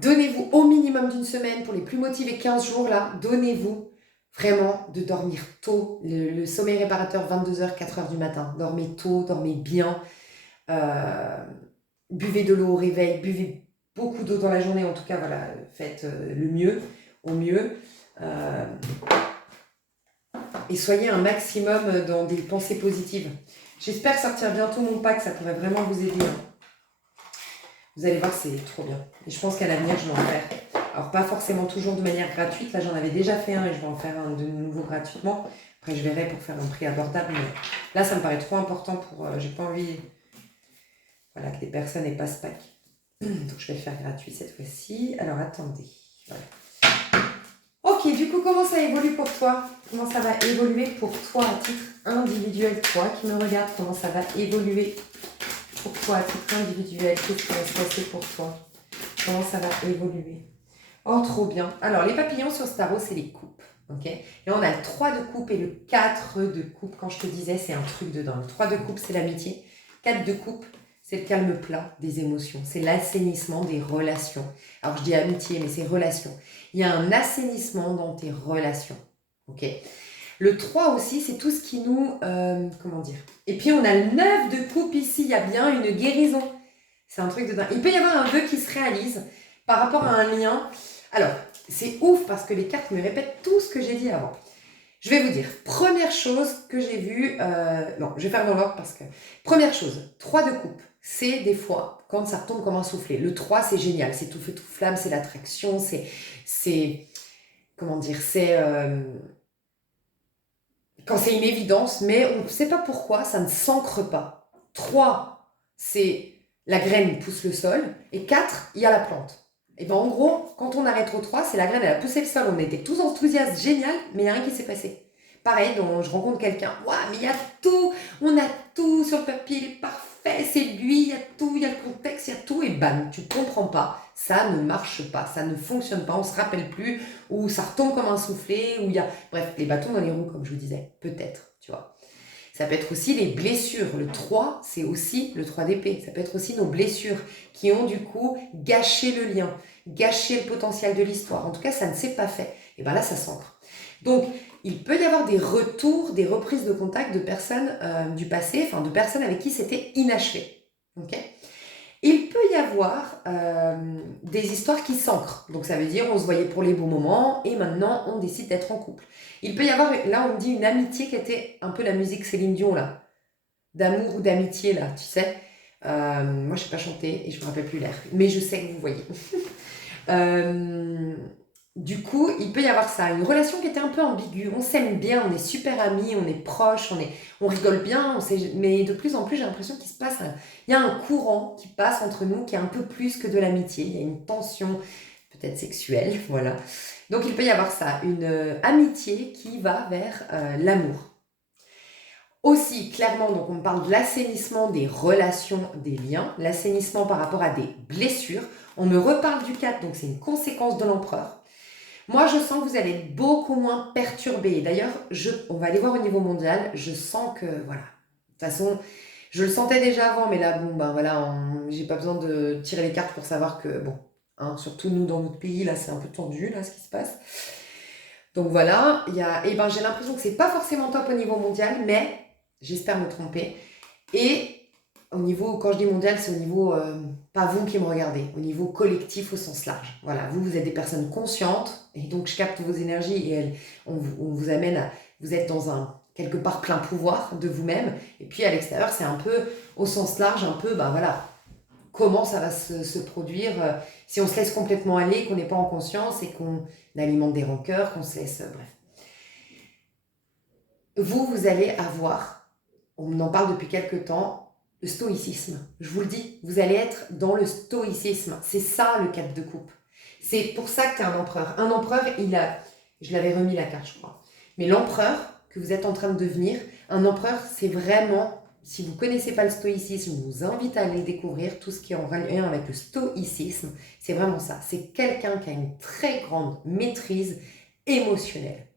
Donnez-vous au minimum d'une semaine, pour les plus motivés 15 jours là, donnez-vous vraiment de dormir tôt. Le sommeil réparateur, 22h, 4h du matin. Dormez tôt, dormez bien. Buvez de l'eau au réveil, buvez beaucoup d'eau dans la journée. En tout cas, voilà, faites le mieux, au mieux. Et soyez un maximum dans des pensées positives. J'espère sortir bientôt mon pack, ça pourrait vraiment vous aider. Vous allez voir, c'est trop bien. Et je pense qu'à l'avenir, je vais en faire. Alors, pas forcément toujours de manière gratuite. Là, j'en avais déjà fait un et je vais en faire un de nouveau gratuitement. Après, je verrai pour faire un prix abordable. Mais là, ça me paraît trop important pour... j'ai pas envie que les personnes n'aient pas ce pack. Donc, je vais le faire gratuit cette fois-ci. Alors, attendez. Voilà. Ok, du coup, comment ça évolue pour toi? Comment ça va évoluer pour toi à titre individuel? Toi qui me regardes, comment ça va évoluer pour toi à titre individuel? Qu'est-ce qui va se passer pour toi? Comment ça va évoluer? Oh, trop bien. Alors, les papillons sur ce tarot, c'est les coupes. Ok. Et on a le 3 de coupe et le 4 de coupe. Quand je te disais, c'est un truc de dingue. 3 de coupe, c'est l'amitié. 4 de coupe, c'est le calme plat des émotions. C'est l'assainissement des relations. Alors, je dis amitié, mais c'est relations. Il y a un assainissement dans tes relations. Ok. Le 3 aussi, c'est tout ce qui nous... comment dire? Et puis, on a le 9 de coupe ici. Il y a bien une guérison. C'est un truc de dingue. Il peut y avoir un vœu qui se réalise par rapport à un lien. Alors, c'est ouf parce que les cartes me répètent tout ce que j'ai dit avant. Je vais vous dire, première chose que j'ai vue... non, je vais faire dans l'ordre parce que... Première chose, 3 de coupe. C'est des fois, quand ça retombe comme un soufflet. Le 3, c'est génial. C'est tout feu, tout flamme. C'est l'attraction. C'est... Comment dire? C'est... quand c'est une évidence, mais on ne sait pas pourquoi, ça ne s'ancre pas. 3, c'est la graine pousse le sol. Et 4, il y a la plante. Et bien en gros, quand on arrête au 3, c'est la graine, elle a poussé le sol. On était tous enthousiastes, génial, mais il n'y a rien qui s'est passé. Pareil, je rencontre quelqu'un, waouh, mais il y a tout, on a tout sur le papier, il est parfait, parfait, c'est lui, il y a tout, il y a le contexte, il y a tout, et bam, tu comprends pas, ça ne marche pas, ça ne fonctionne pas, on se rappelle plus, ou ça retombe comme un soufflé, ou il y a... Bref, les bâtons dans les roues, comme je vous disais, peut-être, tu vois. Ça peut être aussi les blessures. Le 3, c'est aussi le 3 d'épée. Ça peut être aussi nos blessures qui ont du coup gâché le lien, gâché le potentiel de l'histoire. En tout cas, ça ne s'est pas fait. Et bien là, ça s'ancre. Donc, il peut y avoir des retours, des reprises de contact de personnes du passé, enfin de personnes avec qui c'était inachevé. Ok. Il peut y avoir des histoires qui s'ancrent. Donc ça veut dire on se voyait pour les bons moments et maintenant on décide d'être en couple. Il peut y avoir, là on me dit une amitié qui était un peu la musique Céline Dion là, d'amour ou d'amitié là, tu sais. Moi je sais pas chanter et je me rappelle plus l'air, mais je sais que vous voyez. Euh, du coup, il peut y avoir ça, une relation qui était un peu ambiguë. On s'aime bien, on est super amis, on est proches, on rigole bien, mais de plus en plus, j'ai l'impression qu'il se passe, il y a un courant qui passe entre nous qui est un peu plus que de l'amitié. Il y a une tension, peut-être sexuelle, voilà. Donc il peut y avoir ça, une amitié qui va vers l'amour. Aussi, clairement, donc on parle de l'assainissement des relations, des liens, l'assainissement par rapport à des blessures. On me reparle du 4, donc c'est une conséquence de l'empereur. Moi, je sens que vous allez être beaucoup moins perturbé. D'ailleurs, on va aller voir au niveau mondial. Je sens que, voilà. De toute façon, je le sentais déjà avant, mais là, bon, ben voilà, j'ai pas besoin de tirer les cartes pour savoir que, bon, hein, surtout nous dans notre pays, là, c'est un peu tendu, là, ce qui se passe. Donc voilà, et ben, j'ai l'impression que c'est pas forcément top au niveau mondial, mais j'espère me tromper. Et au niveau, quand je dis mondial, c'est au niveau, pas vous qui me regardez, au niveau collectif au sens large. Voilà, vous êtes des personnes conscientes, et donc je capte vos énergies, et on vous amène à, vous êtes dans un, quelque part, plein pouvoir de vous-même, et puis à l'extérieur, c'est un peu, au sens large, un peu, ben voilà, comment ça va se produire si on se laisse complètement aller, qu'on n'est pas en conscience, et qu'on alimente des rancœurs, qu'on se laisse, bref. Vous allez avoir, on en parle depuis quelques temps, le stoïcisme. Je vous le dis, vous allez être dans le stoïcisme. C'est ça le 4 de coupe. C'est pour ça que tu es un empereur. Un empereur, je l'avais remis la carte, je crois. Mais l'empereur que vous êtes en train de devenir, un empereur, c'est vraiment, si vous ne connaissez pas le stoïcisme, je vous invite à aller découvrir tout ce qui est en lien avec le stoïcisme. C'est vraiment ça. C'est quelqu'un qui a une très grande maîtrise émotionnelle.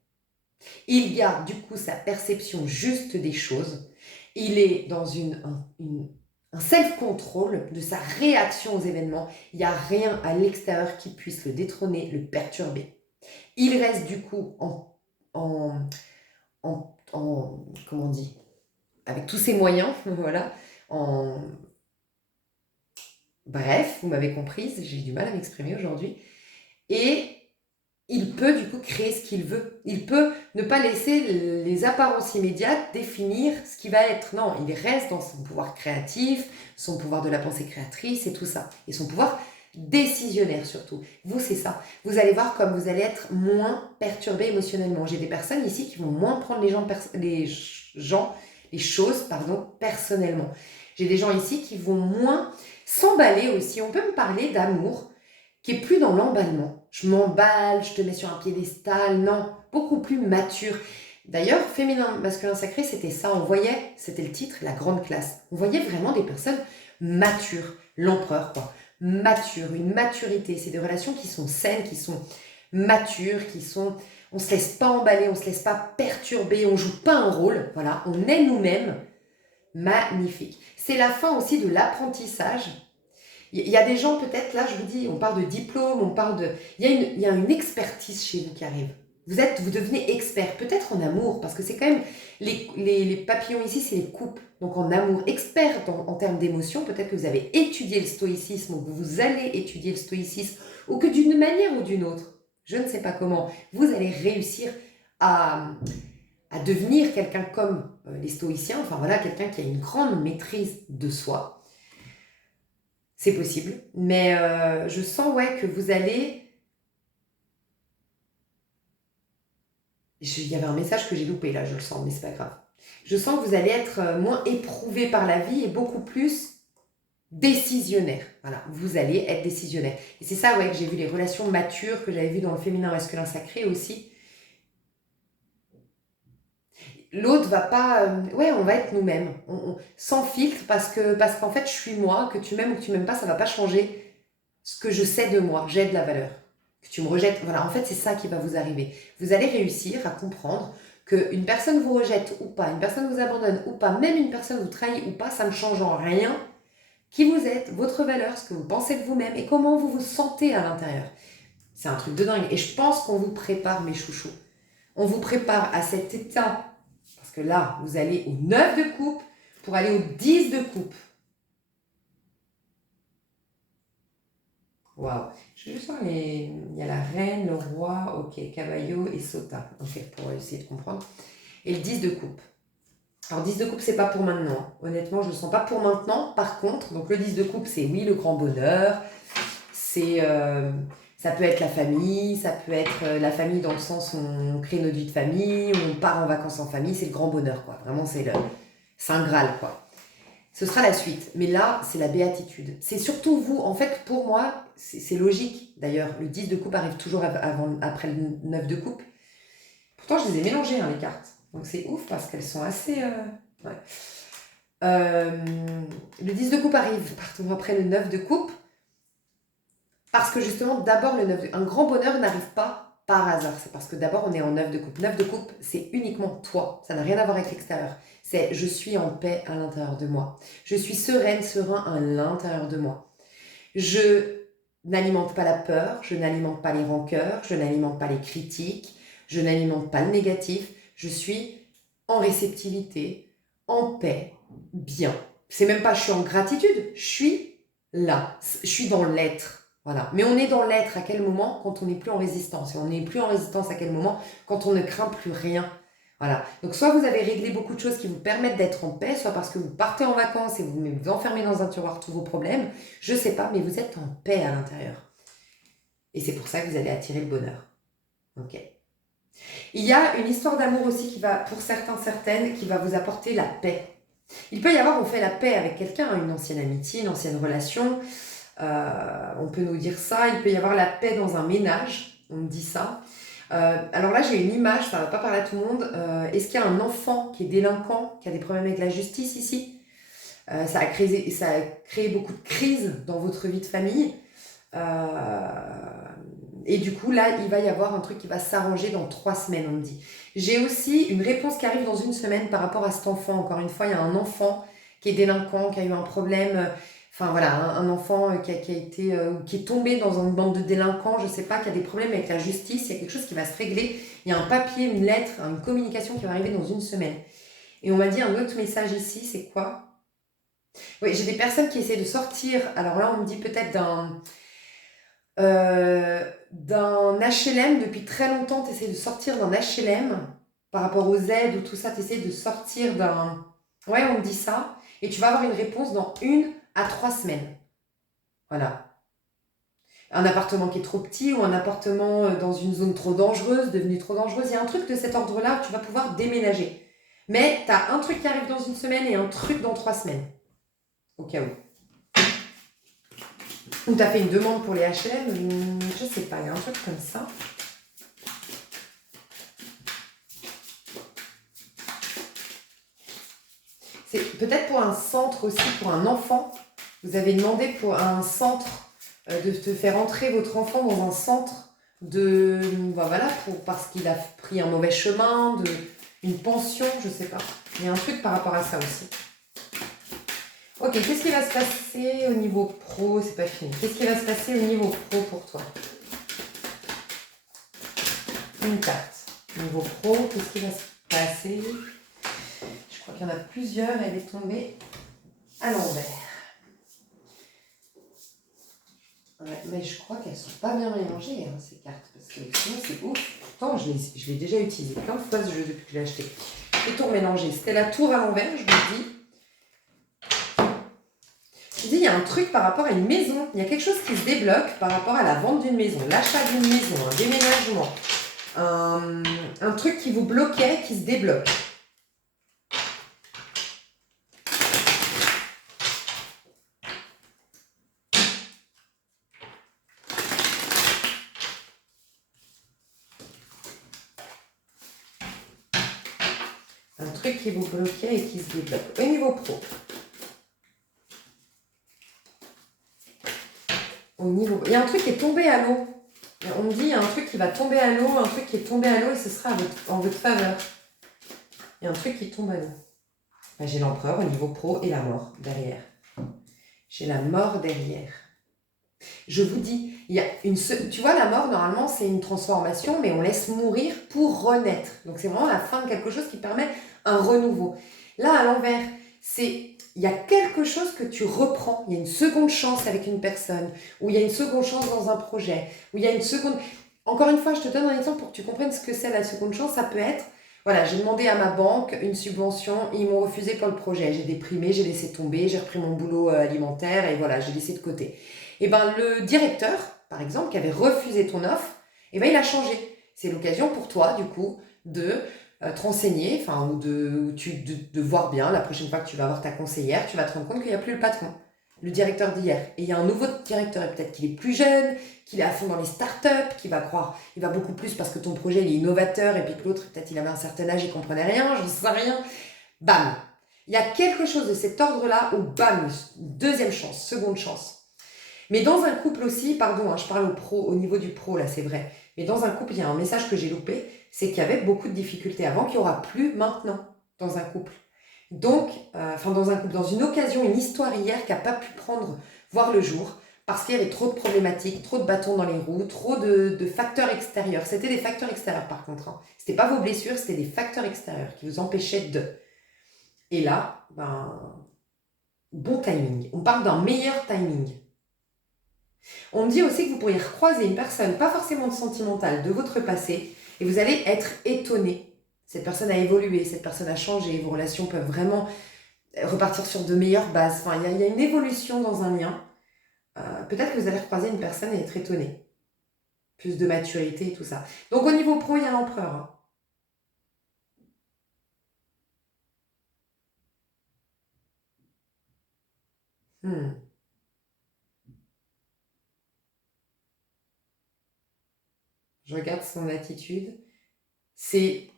Il garde du coup sa perception juste des choses. Il est dans un self-control de sa réaction aux événements. Il n'y a rien à l'extérieur qui puisse le détrôner, le perturber. Il reste du coup comment on dit, avec tous ses moyens, voilà, bref, vous m'avez comprise, j'ai du mal à m'exprimer aujourd'hui. Et il peut du coup créer ce qu'il veut. Il peut ne pas laisser les apparences immédiates définir ce qui va être. Non, il reste dans son pouvoir créatif, son pouvoir de la pensée créatrice et tout ça. Et son pouvoir décisionnaire surtout. Vous, c'est ça. Vous allez voir comme vous allez être moins perturbé émotionnellement. J'ai des personnes ici qui vont moins prendre les choses, personnellement. J'ai des gens ici qui vont moins s'emballer aussi. On peut me parler d'amour qui est plus dans l'emballement. Je m'emballe, je te mets sur un piédestal, non, beaucoup plus mature. D'ailleurs, féminin, masculin, sacré, c'était ça, on voyait, c'était le titre, la grande classe. On voyait vraiment des personnes matures, l'empereur quoi, mature, une maturité, c'est des relations qui sont saines, qui sont matures, on se laisse pas emballer, on se laisse pas perturber, on joue pas un rôle, voilà, on est nous-mêmes, magnifique. C'est la fin aussi de l'apprentissage. Il y a des gens, peut-être, là, je vous dis, on parle de diplôme, on parle de... Il y a une expertise chez vous qui arrive. Vous devenez expert, peut-être en amour, parce que c'est quand même... Les papillons ici, c'est les couples. Donc en amour, expert en termes d'émotion, peut-être que vous avez étudié le stoïcisme, ou que vous allez étudier le stoïcisme, ou que d'une manière ou d'une autre, je ne sais pas comment, vous allez réussir à devenir quelqu'un comme les stoïciens, enfin voilà, quelqu'un qui a une grande maîtrise de soi. C'est possible, mais je sens ouais, que vous allez... Il y avait un message que j'ai loupé là, je le sens, mais c'est pas grave. Je sens que vous allez être moins éprouvé par la vie et beaucoup plus décisionnaire. Voilà, vous allez être décisionnaire. Et c'est ça ouais, que j'ai vu les relations matures, que j'avais vu dans le féminin masculin sacré aussi. l'autre va pas... ouais, on va être nous-mêmes, sans filtre, parce qu'en fait, je suis moi, que tu m'aimes ou que tu m'aimes pas, ça va pas changer ce que je sais de moi, j'ai de la valeur. Que tu me rejettes, voilà, en fait, c'est ça qui va vous arriver. Vous allez réussir à comprendre qu'une personne vous rejette ou pas, une personne vous abandonne ou pas, même une personne vous trahit ou pas, ça ne change en rien qui vous êtes, votre valeur, ce que vous pensez de vous-même et comment vous vous sentez à l'intérieur. C'est un truc de dingue. Et je pense qu'on vous prépare, mes chouchous. On vous prépare à cet état. Parce que là, vous allez au 9 de coupe pour aller au 10 de coupe. Waouh. Je vais juste voir les... Il y a la reine, le roi, ok, caballo et sota. Ok, pour essayer de comprendre. Et le 10 de coupe. Alors 10 de coupe, c'est pas pour maintenant. Honnêtement, je le sens pas pour maintenant. Par contre, donc le 10 de coupe, c'est oui, le grand bonheur. C'est... ça peut être la famille, ça peut être la famille dans le sens où on crée notre vie de famille, où on part en vacances en famille, c'est le grand bonheur, quoi. Vraiment, c'est le Saint Graal, quoi. Ce sera la suite. Mais là, c'est la béatitude. C'est surtout vous, en fait, pour moi, c'est logique. D'ailleurs, le 10 de coupe arrive toujours après le 9 de coupe. Pourtant, je les ai mélangées, hein, les cartes. Donc c'est ouf parce qu'elles sont assez... ouais. Le 10 de coupe arrive après le 9 de coupe. Parce que justement, d'abord, un grand bonheur n'arrive pas par hasard. C'est parce que d'abord, on est en 9 de coupe. 9 de coupe, c'est uniquement toi. Ça n'a rien à voir avec l'extérieur. C'est je suis en paix à l'intérieur de moi. Je suis sereine, serein à l'intérieur de moi. Je n'alimente pas la peur, je n'alimente pas les rancœurs, je n'alimente pas les critiques, je n'alimente pas le négatif. Je suis en réceptivité, en paix, bien. C'est même pas je suis en gratitude, je suis là. Je suis dans l'être. Voilà. Mais on est dans l'être à quel moment? Quand on n'est plus en résistance. Et on n'est plus en résistance à quel moment? Quand on ne craint plus rien. Voilà. Donc soit vous avez réglé beaucoup de choses qui vous permettent d'être en paix, soit parce que vous partez en vacances et vous enfermez dans un tiroir tous vos problèmes. Je sais pas, mais vous êtes en paix à l'intérieur. Et c'est pour ça que vous allez attirer le bonheur. Ok. Il y a une histoire d'amour aussi qui va, pour certains, certaines, qui va vous apporter la paix. Il peut y avoir, on fait la paix avec quelqu'un, une ancienne amitié, une ancienne relation. On peut nous dire ça. Il peut y avoir la paix dans un ménage. On me dit ça. Alors là, j'ai une image, ça ne va pas parler à tout le monde. Est-ce qu'il y a un enfant qui est délinquant, qui a des problèmes avec la justice ici? Ça a créé beaucoup de crises dans votre vie de famille. Et du coup, là, il va y avoir un truc qui va s'arranger dans 3 semaines, on me dit. J'ai aussi une réponse qui arrive dans 1 semaine par rapport à cet enfant. Encore une fois, il y a un enfant qui est délinquant, qui a eu un problème. Enfin voilà, un enfant qui est tombé dans une bande de délinquants, je sais pas, qui a des problèmes avec la justice. Il y a quelque chose qui va se régler. Il y a un papier, une lettre, une communication qui va arriver dans 1 semaine. Et on m'a dit un autre message ici, c'est quoi? Oui, j'ai des personnes qui essaient de sortir. Alors là, on me dit peut-être d'un HLM. Depuis très longtemps, tu essaies de sortir d'un HLM par rapport aux aides ou tout ça. Tu essaies de sortir d'un... Ouais, on me dit ça. Et tu vas avoir une réponse dans 1 à 3 semaines. Voilà. Un appartement qui est trop petit ou un appartement dans une zone trop dangereuse, devenue trop dangereuse. Il y a un truc de cet ordre-là où tu vas pouvoir déménager. Mais tu as un truc qui arrive dans 1 semaine et un truc dans 3 semaines. Au cas où. Ou tu as fait une demande pour les HLM, je sais pas, il y a un truc comme ça. C'est peut-être pour un centre aussi, pour un enfant. Vous avez demandé pour un centre de te faire entrer votre enfant dans un centre voilà, parce qu'il a pris un mauvais chemin, une pension, je sais pas. Il y a un truc par rapport à ça aussi. Ok, qu'est-ce qui va se passer au niveau pro? C'est pas fini. Qu'est-ce qui va se passer au niveau pro pour toi? Une carte. Niveau pro, qu'est-ce qui va se passer? Je crois qu'il y en a plusieurs. Elle est tombée à l'envers. Ouais, mais je crois qu'elles ne sont pas bien mélangées, hein, ces cartes. Parce que sinon, c'est ouf. Pourtant, je l'ai déjà utilisé plein de fois ce jeu depuis que je l'ai acheté. Les tours mélangés. C'était la tour à l'envers, je vous dis. Je dis, il y a un truc par rapport à une maison. Il y a quelque chose qui se débloque par rapport à la vente d'une maison, l'achat d'une maison, un déménagement. Un truc qui vous bloquait, qui se débloque. Un truc qui vous bloquait et qui se débloque. Au niveau pro. Il y a un truc qui est tombé à l'eau. On me dit, il y a un truc qui va tomber à l'eau, un truc qui est tombé à l'eau et ce sera en votre faveur. Il y a un truc qui tombe à l'eau. Ben, j'ai l'empereur au niveau pro et la mort derrière. J'ai la mort derrière. Je vous dis, tu vois, la mort, normalement, c'est une transformation, mais on laisse mourir pour renaître. Donc, c'est vraiment la fin de quelque chose qui permet un renouveau. Là, à l'envers, il y a quelque chose que tu reprends. Il y a une seconde chance avec une personne, ou il y a une seconde chance dans un projet, ou il y a une seconde... Encore une fois, je te donne un exemple pour que tu comprennes ce que c'est la seconde chance. Ça peut être, voilà, j'ai demandé à ma banque une subvention, ils m'ont refusé pour le projet. J'ai déprimé, j'ai laissé tomber, j'ai repris mon boulot alimentaire et voilà, j'ai laissé de côté. Et ben le directeur, par exemple, qui avait refusé ton offre, et ben il a changé. C'est l'occasion pour toi, du coup, de te renseigner, enfin, ou de voir bien la prochaine fois que tu vas voir ta conseillère, tu vas te rendre compte qu'il n'y a plus le patron, le directeur d'hier. Et il y a un nouveau directeur, et peut-être qu'il est plus jeune, qu'il est à fond dans les startups, qu'il va croire, il va beaucoup plus parce que ton projet il est innovateur, et puis que l'autre, peut-être il avait un certain âge, il comprenait rien, je ne sais rien. Bam! Il y a quelque chose de cet ordre-là où bam, deuxième chance, seconde chance. Mais dans un couple aussi, pardon, je parle au niveau du pro, là, c'est vrai. Mais dans un couple, il y a un message que j'ai loupé, c'est qu'il y avait beaucoup de difficultés avant, qu'il n'y aura plus maintenant dans un couple. Donc, dans une occasion, une histoire hier qui n'a pas pu voir le jour, parce qu'il y avait trop de problématiques, trop de bâtons dans les roues, trop de facteurs extérieurs. C'était des facteurs extérieurs par contre. C'était pas vos blessures, c'était des facteurs extérieurs qui vous empêchaient de. Et là, bon timing. On parle d'un meilleur timing. On me dit aussi que vous pourriez recroiser une personne, pas forcément sentimentale, de votre passé, et vous allez être étonné. Cette personne a évolué, cette personne a changé, vos relations peuvent vraiment repartir sur de meilleures bases. Enfin, il y a une évolution dans un lien. Peut-être que vous allez recroiser une personne et être étonné. Plus de maturité et tout ça. Donc au niveau pro, il y a l'empereur. Je regarde son attitude. C'est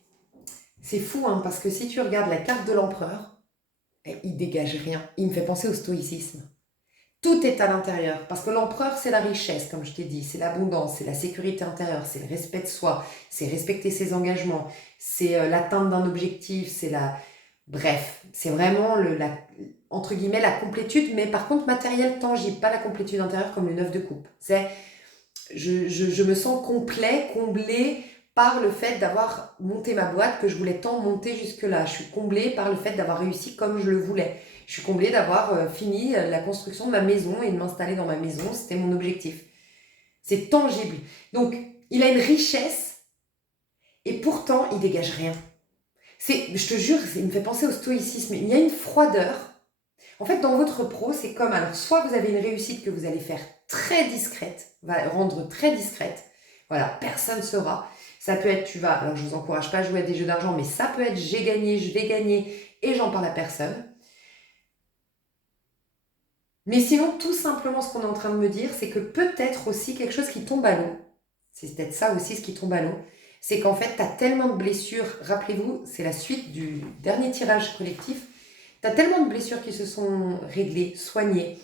fou, parce que si tu regardes la carte de l'empereur, il dégage rien. Il me fait penser au stoïcisme. Tout est à l'intérieur, parce que l'empereur, c'est la richesse, comme je t'ai dit, c'est l'abondance, c'est la sécurité intérieure, c'est le respect de soi, c'est respecter ses engagements, c'est l'atteinte d'un objectif, Bref, c'est vraiment, entre guillemets, la complétude, mais par contre matériel tangible, pas la complétude intérieure comme le 9 de coupe. Je me sens complet, comblé par le fait d'avoir monté ma boîte que je voulais tant monter jusque-là. Je suis comblée par le fait d'avoir réussi comme je le voulais. Je suis comblée d'avoir fini la construction de ma maison et de m'installer dans ma maison. C'était mon objectif. C'est tangible. Donc, il a une richesse et pourtant, il dégage rien. Je te jure, il me fait penser au stoïcisme. Il y a une froideur. En fait, dans votre pro, c'est comme, alors, soit vous avez une réussite que vous allez faire très discrète, va rendre très discrète. Voilà, personne ne saura. Ça peut être, alors je vous encourage pas à jouer à des jeux d'argent, mais ça peut être j'ai gagné, je vais gagner et j'en parle à personne. Mais sinon, tout simplement, ce qu'on est en train de me dire, c'est que peut-être aussi quelque chose qui tombe à l'eau. C'est peut-être ça aussi ce qui tombe à l'eau. C'est qu'en fait, tu as tellement de blessures. Rappelez-vous, c'est la suite du dernier tirage collectif. Tu as tellement de blessures qui se sont réglées, soignées.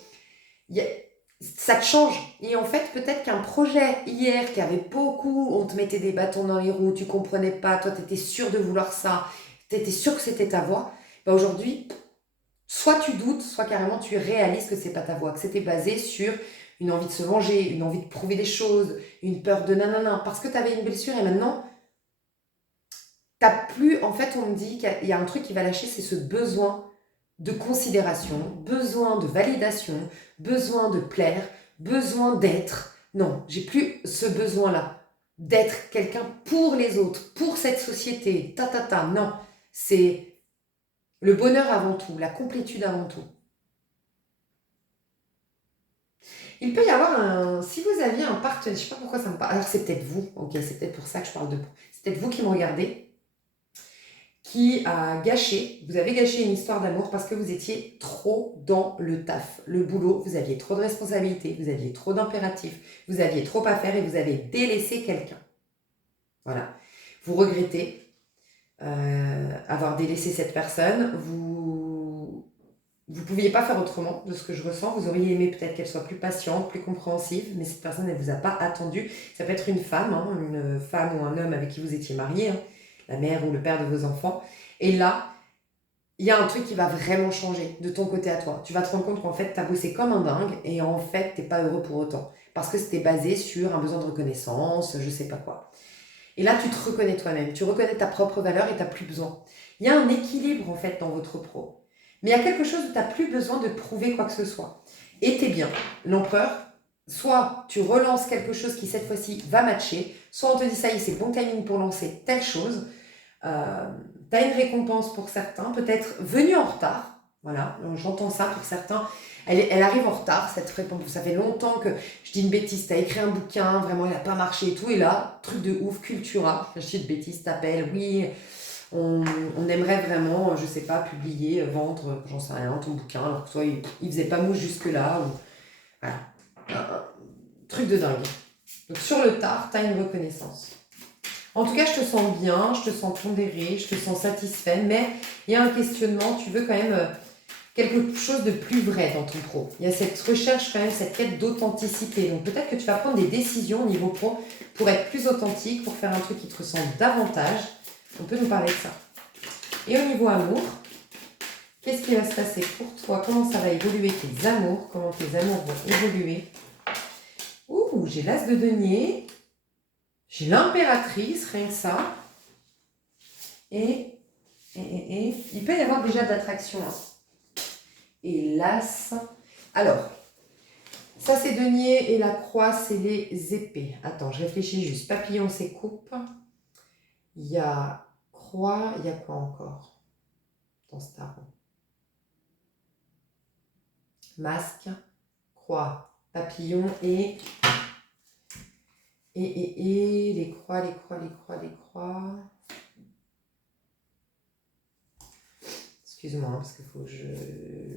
Ça te change. Et en fait, peut-être qu'un projet hier qui avait beaucoup, on te mettait des bâtons dans les roues, tu comprenais pas, toi, tu étais sûr de vouloir ça, tu étais sûr que c'était ta voie. Aujourd'hui, soit tu doutes, soit carrément tu réalises que c'est pas ta voie, que c'était basé sur une envie de se venger, une envie de prouver des choses, une peur de nanana, parce que tu avais une blessure et maintenant, t'as plus, en fait, on me dit qu'il y a un truc qui va lâcher, c'est ce besoin de considération, besoin de validation, besoin de plaire, besoin d'être. Non, j'ai plus ce besoin-là d'être quelqu'un pour les autres, pour cette société, Non, c'est le bonheur avant tout, la complétude avant tout. Il peut y avoir si vous aviez un partenaire, je ne sais pas pourquoi ça me parle, alors c'est peut-être vous, ok, c'est peut-être pour ça que je parle de vous, c'est peut-être vous qui me regardez, qui a gâché, vous avez gâché une histoire d'amour parce que vous étiez trop dans le taf, le boulot, vous aviez trop de responsabilités, vous aviez trop d'impératifs, vous aviez trop à faire et vous avez délaissé quelqu'un. Voilà. Vous regrettez, avoir délaissé cette personne, vous pouviez pas faire autrement de ce que je ressens. Vous auriez aimé peut-être qu'elle soit plus patiente, plus compréhensive, mais cette personne, elle vous a pas attendu. Ça peut être une femme ou un homme avec qui vous étiez marié, hein, la mère ou le père de vos enfants. Et là, il y a un truc qui va vraiment changer de ton côté à toi. Tu vas te rendre compte qu'en fait, tu as bossé comme un dingue et en fait, t'es pas heureux pour autant. Parce que c'était basé sur un besoin de reconnaissance, je sais pas quoi. Et là, tu te reconnais toi-même, tu reconnais ta propre valeur et tu n'as plus besoin. Il y a un équilibre en fait dans votre pro. Mais il y a quelque chose où tu n'as plus besoin de prouver quoi que ce soit. Et t'es bien. L'empereur, soit tu relances quelque chose qui cette fois-ci va matcher, soit on te dit ça y est, c'est bon timing pour lancer telle chose. Tu as une récompense pour certains, peut-être venue en retard. Voilà, j'entends ça pour certains. Elle arrive en retard, cette réponse. Ça fait longtemps que je dis une bêtise. Tu as écrit un bouquin, vraiment, il n'a pas marché et tout. Et là, truc de ouf, Cultura. Je dis une bêtise, t'appelles. Oui, on aimerait vraiment, je sais pas, publier, vendre, j'en sais rien, ton bouquin. Alors que toi, il faisait pas mouche jusque-là. Voilà. Truc de dingue. Donc, sur le tard, tu as une reconnaissance. En tout cas, je te sens bien, je te sens pondéré, je te sens satisfait, mais il y a un questionnement, tu veux quand même quelque chose de plus vrai dans ton pro. Il y a cette recherche quand même, cette quête d'authenticité. Donc peut-être que tu vas prendre des décisions au niveau pro pour être plus authentique, pour faire un truc qui te ressemble davantage. On peut nous parler de ça. Et au niveau amour, qu'est-ce qui va se passer pour toi? Comment ça va évoluer tes amours? Comment tes amours vont évoluer? Ouh, j'ai l'as de denier. J'ai l'impératrice, rien que ça. Et il peut y avoir déjà de l'attraction. Hein. Et l'as. Alors, ça c'est denier et la croix c'est les épées. Attends, je réfléchis juste. Papillon c'est coupe. Il y a croix, il y a quoi encore dans ce tarot? Masque, croix, papillon et les croix. Excuse-moi, parce qu'il faut que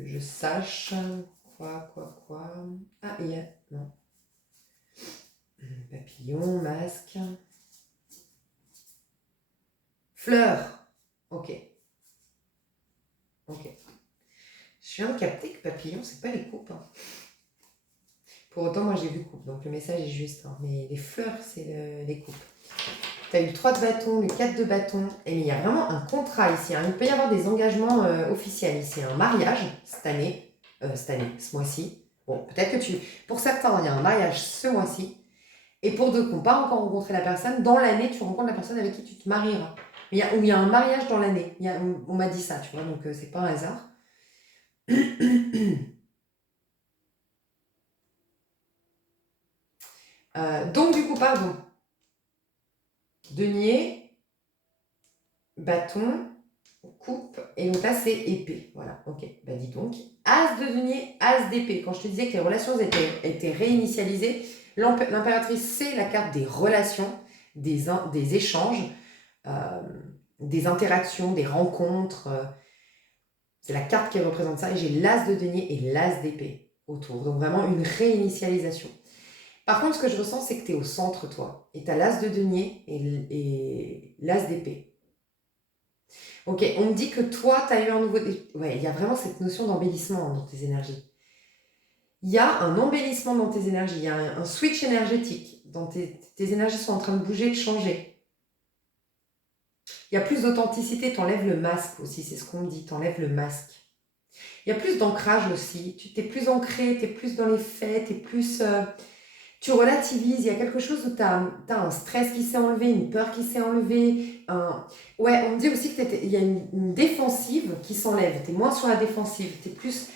je sache. Quoi. Ah, il y a... Non. Papillon, masque. Fleur. Ok. Je viens de capter que papillon, c'est pas les coupes. Hein. Pour autant, moi j'ai vu coupe, donc le message est juste. Hein. Mais les fleurs, c'est les coupes. Tu as eu le 3 de bâton, le 4 de bâton. Et il y a vraiment un contrat ici. Hein. Il peut y avoir des engagements officiels ici. Un mariage ce mois-ci. Bon, peut-être que pour certains, il y a un mariage ce mois-ci. Et pour d'autres qui n'ont pas encore rencontré la personne, dans l'année, tu rencontres la personne avec qui tu te marieras. Il y a un mariage dans l'année. On m'a dit ça, tu vois, donc c'est pas un hasard. Donc, du coup, pardon. Denier, bâton, coupe, et donc là, c'est épée. Voilà, ok. Bah, dis donc. As de denier, as d'épée. Quand je te disais que les relations étaient réinitialisées, l'impératrice, c'est la carte des relations, des échanges, des interactions, des rencontres. C'est la carte qui représente ça. Et j'ai l'as de denier et l'as d'épée autour. Donc, vraiment une réinitialisation. Par contre, ce que je ressens, c'est que tu es au centre, toi. Et tu as l'as de denier et l'as d'épée. Ok, on me dit que toi, tu as eu un nouveau... Ouais, il y a vraiment cette notion d'embellissement dans tes énergies. Il y a un embellissement dans tes énergies. Il y a un switch énergétique. Tes énergies sont en train de bouger, de changer. Il y a plus d'authenticité. Tu enlèves le masque aussi. C'est ce qu'on me dit. Tu enlèves le masque. Il y a plus d'ancrage aussi. Tu t'es plus ancré, tu es plus dans les faits, tu es plus... tu relativises, il y a quelque chose où tu as un stress qui s'est enlevé, une peur qui s'est enlevée. Ouais, on me dit aussi qu'il y a une défensive qui s'enlève. Tu es moins sur la défensive, tu es plus...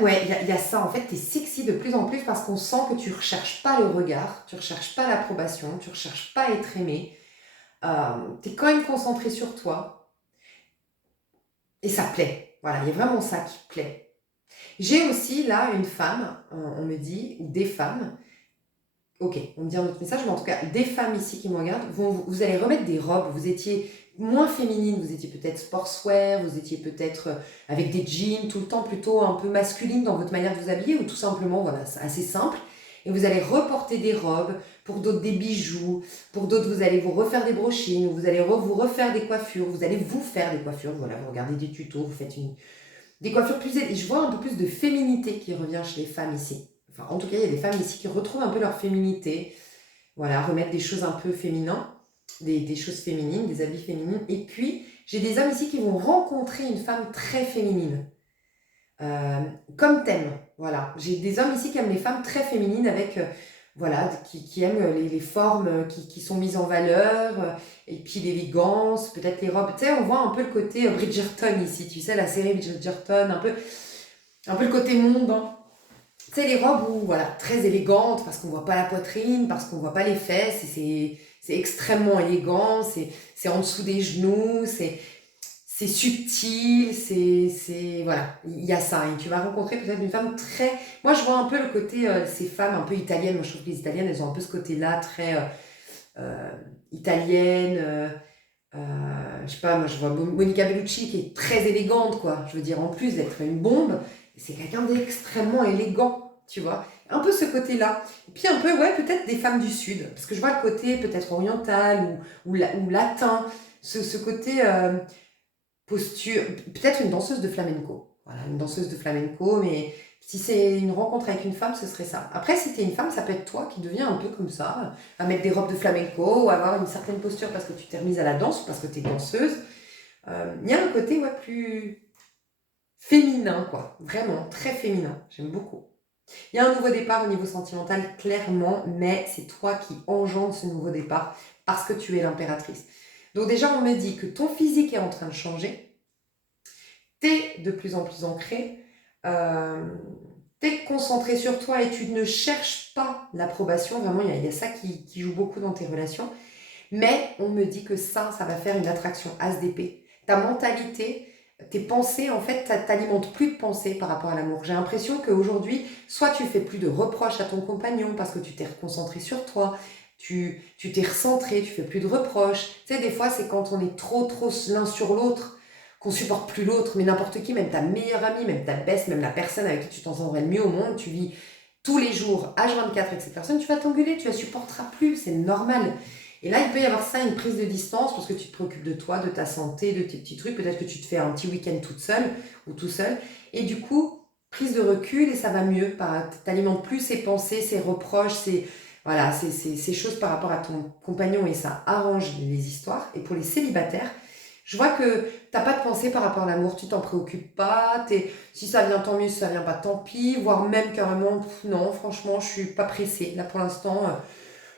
Ouais, il y a ça. En fait, tu es sexy de plus en plus parce qu'on sent que tu ne recherches pas le regard, tu ne recherches pas l'approbation, tu ne recherches pas à être aimé. Tu es quand même concentré sur toi. Et ça plaît. Voilà, il y a vraiment ça qui plaît. J'ai aussi là une femme, on me dit, ou des femmes, ok, on me dit un autre message, mais en tout cas, des femmes ici qui me regardent, vous allez remettre des robes, vous étiez moins féminine, vous étiez peut-être sportswear, vous étiez peut-être avec des jeans, tout le temps plutôt un peu masculine dans votre manière de vous habiller, ou tout simplement, voilà, c'est assez simple, et vous allez reporter des robes, pour d'autres des bijoux, pour d'autres vous allez vous refaire des brochines, vous allez vous refaire des coiffures, vous allez vous faire des coiffures, voilà, vous regardez des tutos, vous faites des coiffures plus... Je vois un peu plus de féminité qui revient chez les femmes ici. Enfin, en tout cas, il y a des femmes ici qui retrouvent un peu leur féminité, voilà, remettre des choses un peu féminines, des choses féminines, des habits féminines. Et puis, j'ai des hommes ici qui vont rencontrer une femme très féminine. Comme thème, voilà. J'ai des hommes ici qui aiment les femmes très féminines avec, voilà, qui aiment les formes qui sont mises en valeur, et puis l'élégance, peut-être les robes. Tu sais, on voit un peu le côté Bridgerton ici, tu sais, la série Bridgerton, un peu le côté monde, hein. Tu sais, les robes où, voilà, très élégantes, parce qu'on voit pas la poitrine, parce qu'on voit pas les fesses, et c'est extrêmement élégant, c'est en dessous des genoux, c'est subtil, voilà, il y a ça. Et tu vas rencontrer peut-être une femme très... Moi, je vois un peu le côté, ces femmes un peu italiennes. Moi, je trouve que les italiennes, elles ont un peu ce côté-là, très italienne. Je sais pas, moi, je vois Monica Bellucci qui est très élégante, quoi. Je veux dire, en plus d'être une bombe, c'est quelqu'un d'extrêmement élégant, tu vois. Un peu ce côté-là. Et puis un peu, ouais, peut-être des femmes du Sud. Parce que je vois le côté peut-être oriental ou latin. Ce côté... posture, peut-être une danseuse de flamenco. Voilà, une danseuse de flamenco, mais si c'est une rencontre avec une femme, ce serait ça. Après, si t'es une femme, ça peut être toi qui deviens un peu comme ça, à mettre des robes de flamenco, ou avoir une certaine posture parce que tu t'es remise à la danse, ou parce que t'es danseuse. Il y a un côté, ouais, plus féminin, quoi. Vraiment, très féminin. J'aime beaucoup. Il y a un nouveau départ au niveau sentimental, clairement, mais c'est toi qui engendre ce nouveau départ parce que tu es l'impératrice. Donc déjà, on me dit que ton physique est en train de changer, t'es de plus en plus ancré, t'es concentré sur toi et tu ne cherches pas l'approbation. Vraiment, il y a ça qui joue beaucoup dans tes relations. Mais on me dit que ça va faire une attraction as d'épée. Ta mentalité, tes pensées, en fait, t'alimentes plus de pensées par rapport à l'amour. J'ai l'impression qu'aujourd'hui, soit tu fais plus de reproches à ton compagnon parce que tu t'es reconcentré sur toi, tu t'es recentré, tu fais plus de reproches. Tu sais, des fois, c'est quand on est trop l'un sur l'autre, qu'on supporte plus l'autre, mais n'importe qui, même ta meilleure amie, même ta best, même la personne avec qui tu t'entendrais le mieux au monde, tu vis tous les jours, H24 avec cette personne, tu vas t'engueuler, tu la supporteras plus, c'est normal. Et là, il peut y avoir ça, une prise de distance, parce que tu te préoccupes de toi, de ta santé, de tes petits trucs. Peut-être que tu te fais un petit week-end toute seule ou tout seul. Et du coup, prise de recul et ça va mieux. T'alimentes plus ses pensées, ses reproches, voilà, ces choses par rapport à ton compagnon et ça arrange les histoires. Et pour les célibataires, je vois que t'as pas de pensée par rapport à l'amour, tu t'en préoccupes pas. Si ça vient, tant mieux, si ça vient pas, tant pis. Voire même carrément, non, franchement, je suis pas pressée. Là, pour l'instant...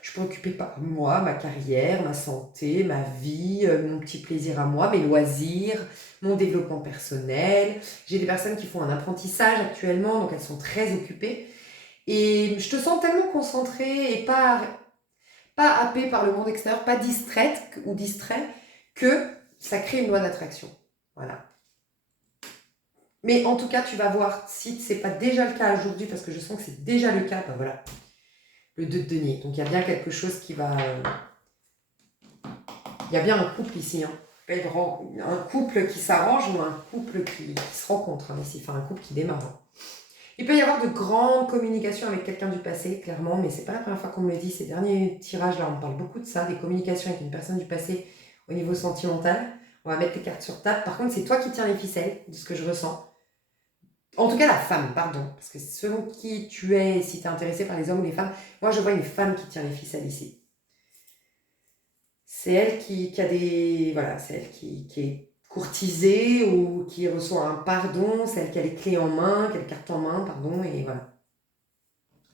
je suis préoccupée par moi, ma carrière, ma santé, ma vie, mon petit plaisir à moi, mes loisirs, mon développement personnel. J'ai des personnes qui font un apprentissage actuellement, donc elles sont très occupées. Et je te sens tellement concentrée et pas happée par le monde extérieur, pas distraite ou distrait, que ça crée une loi d'attraction. Voilà. Mais en tout cas, tu vas voir, si ce n'est pas déjà le cas aujourd'hui, parce que je sens que c'est déjà le cas, ben voilà, le 2 de denier. Donc il y a bien quelque chose qui va... Il y a bien un couple ici, hein. Un couple qui s'arrange ou un couple qui se rencontre, hein, ici. Enfin, un couple qui démarre, hein. Il peut y avoir de grandes communications avec quelqu'un du passé, clairement, mais c'est pas la première fois qu'on me le dit. Ces derniers tirages-là, on parle beaucoup de ça, des communications avec une personne du passé au niveau sentimental. On va mettre tes cartes sur table. Par contre, c'est toi qui tiens les ficelles, de ce que je ressens. En tout cas, la femme, pardon. Parce que selon qui tu es, si tu es intéressé par les hommes ou les femmes, moi, je vois une femme qui tient les ficelles ici. C'est elle qui a des... Voilà, c'est elle qui est courtisée ou qui reçoit un pardon, c'est elle qui a les clés en main, qui a les cartes en main, pardon, et voilà.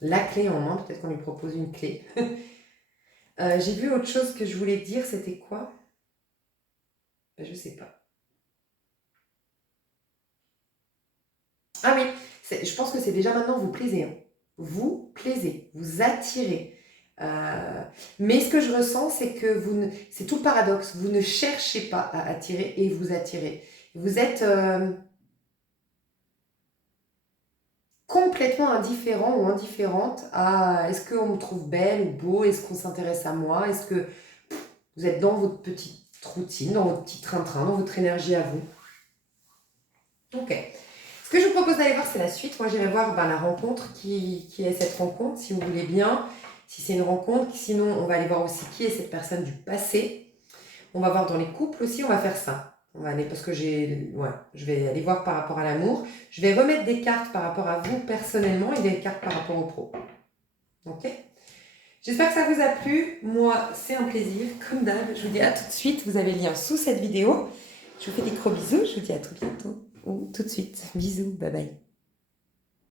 La clé en main, peut-être qu'on lui propose une clé. J'ai vu autre chose que je voulais dire, c'était quoi? Je sais pas. Ah oui, je pense que c'est déjà maintenant, vous plaisez, hein. Vous plaisez, vous attirez. Mais ce que je ressens, c'est que c'est tout le paradoxe. Vous ne cherchez pas à attirer et vous attirez. Vous êtes complètement indifférent ou indifférente à est-ce qu'on me trouve belle ou beau, est-ce qu'on s'intéresse à moi, est-ce que vous êtes dans votre petite routine, dans votre petit train-train, dans votre énergie à vous. Ok. Ce que je vous propose d'aller voir, c'est la suite. Moi, j'irai voir la rencontre qui est cette rencontre, si vous voulez bien. si c'est une rencontre. Sinon, on va aller voir aussi qui est cette personne du passé. On va voir dans les couples aussi, on va faire ça. On va aller, parce que je vais aller voir par rapport à l'amour. Je vais remettre des cartes par rapport à vous personnellement et des cartes par rapport au pro. Ok? J'espère que ça vous a plu. Moi, c'est un plaisir, comme d'hab. Je vous dis à tout de suite. Vous avez le lien sous cette vidéo. Je vous fais des gros bisous. Je vous dis à tout bientôt ou tout de suite. Bisous. Bye bye.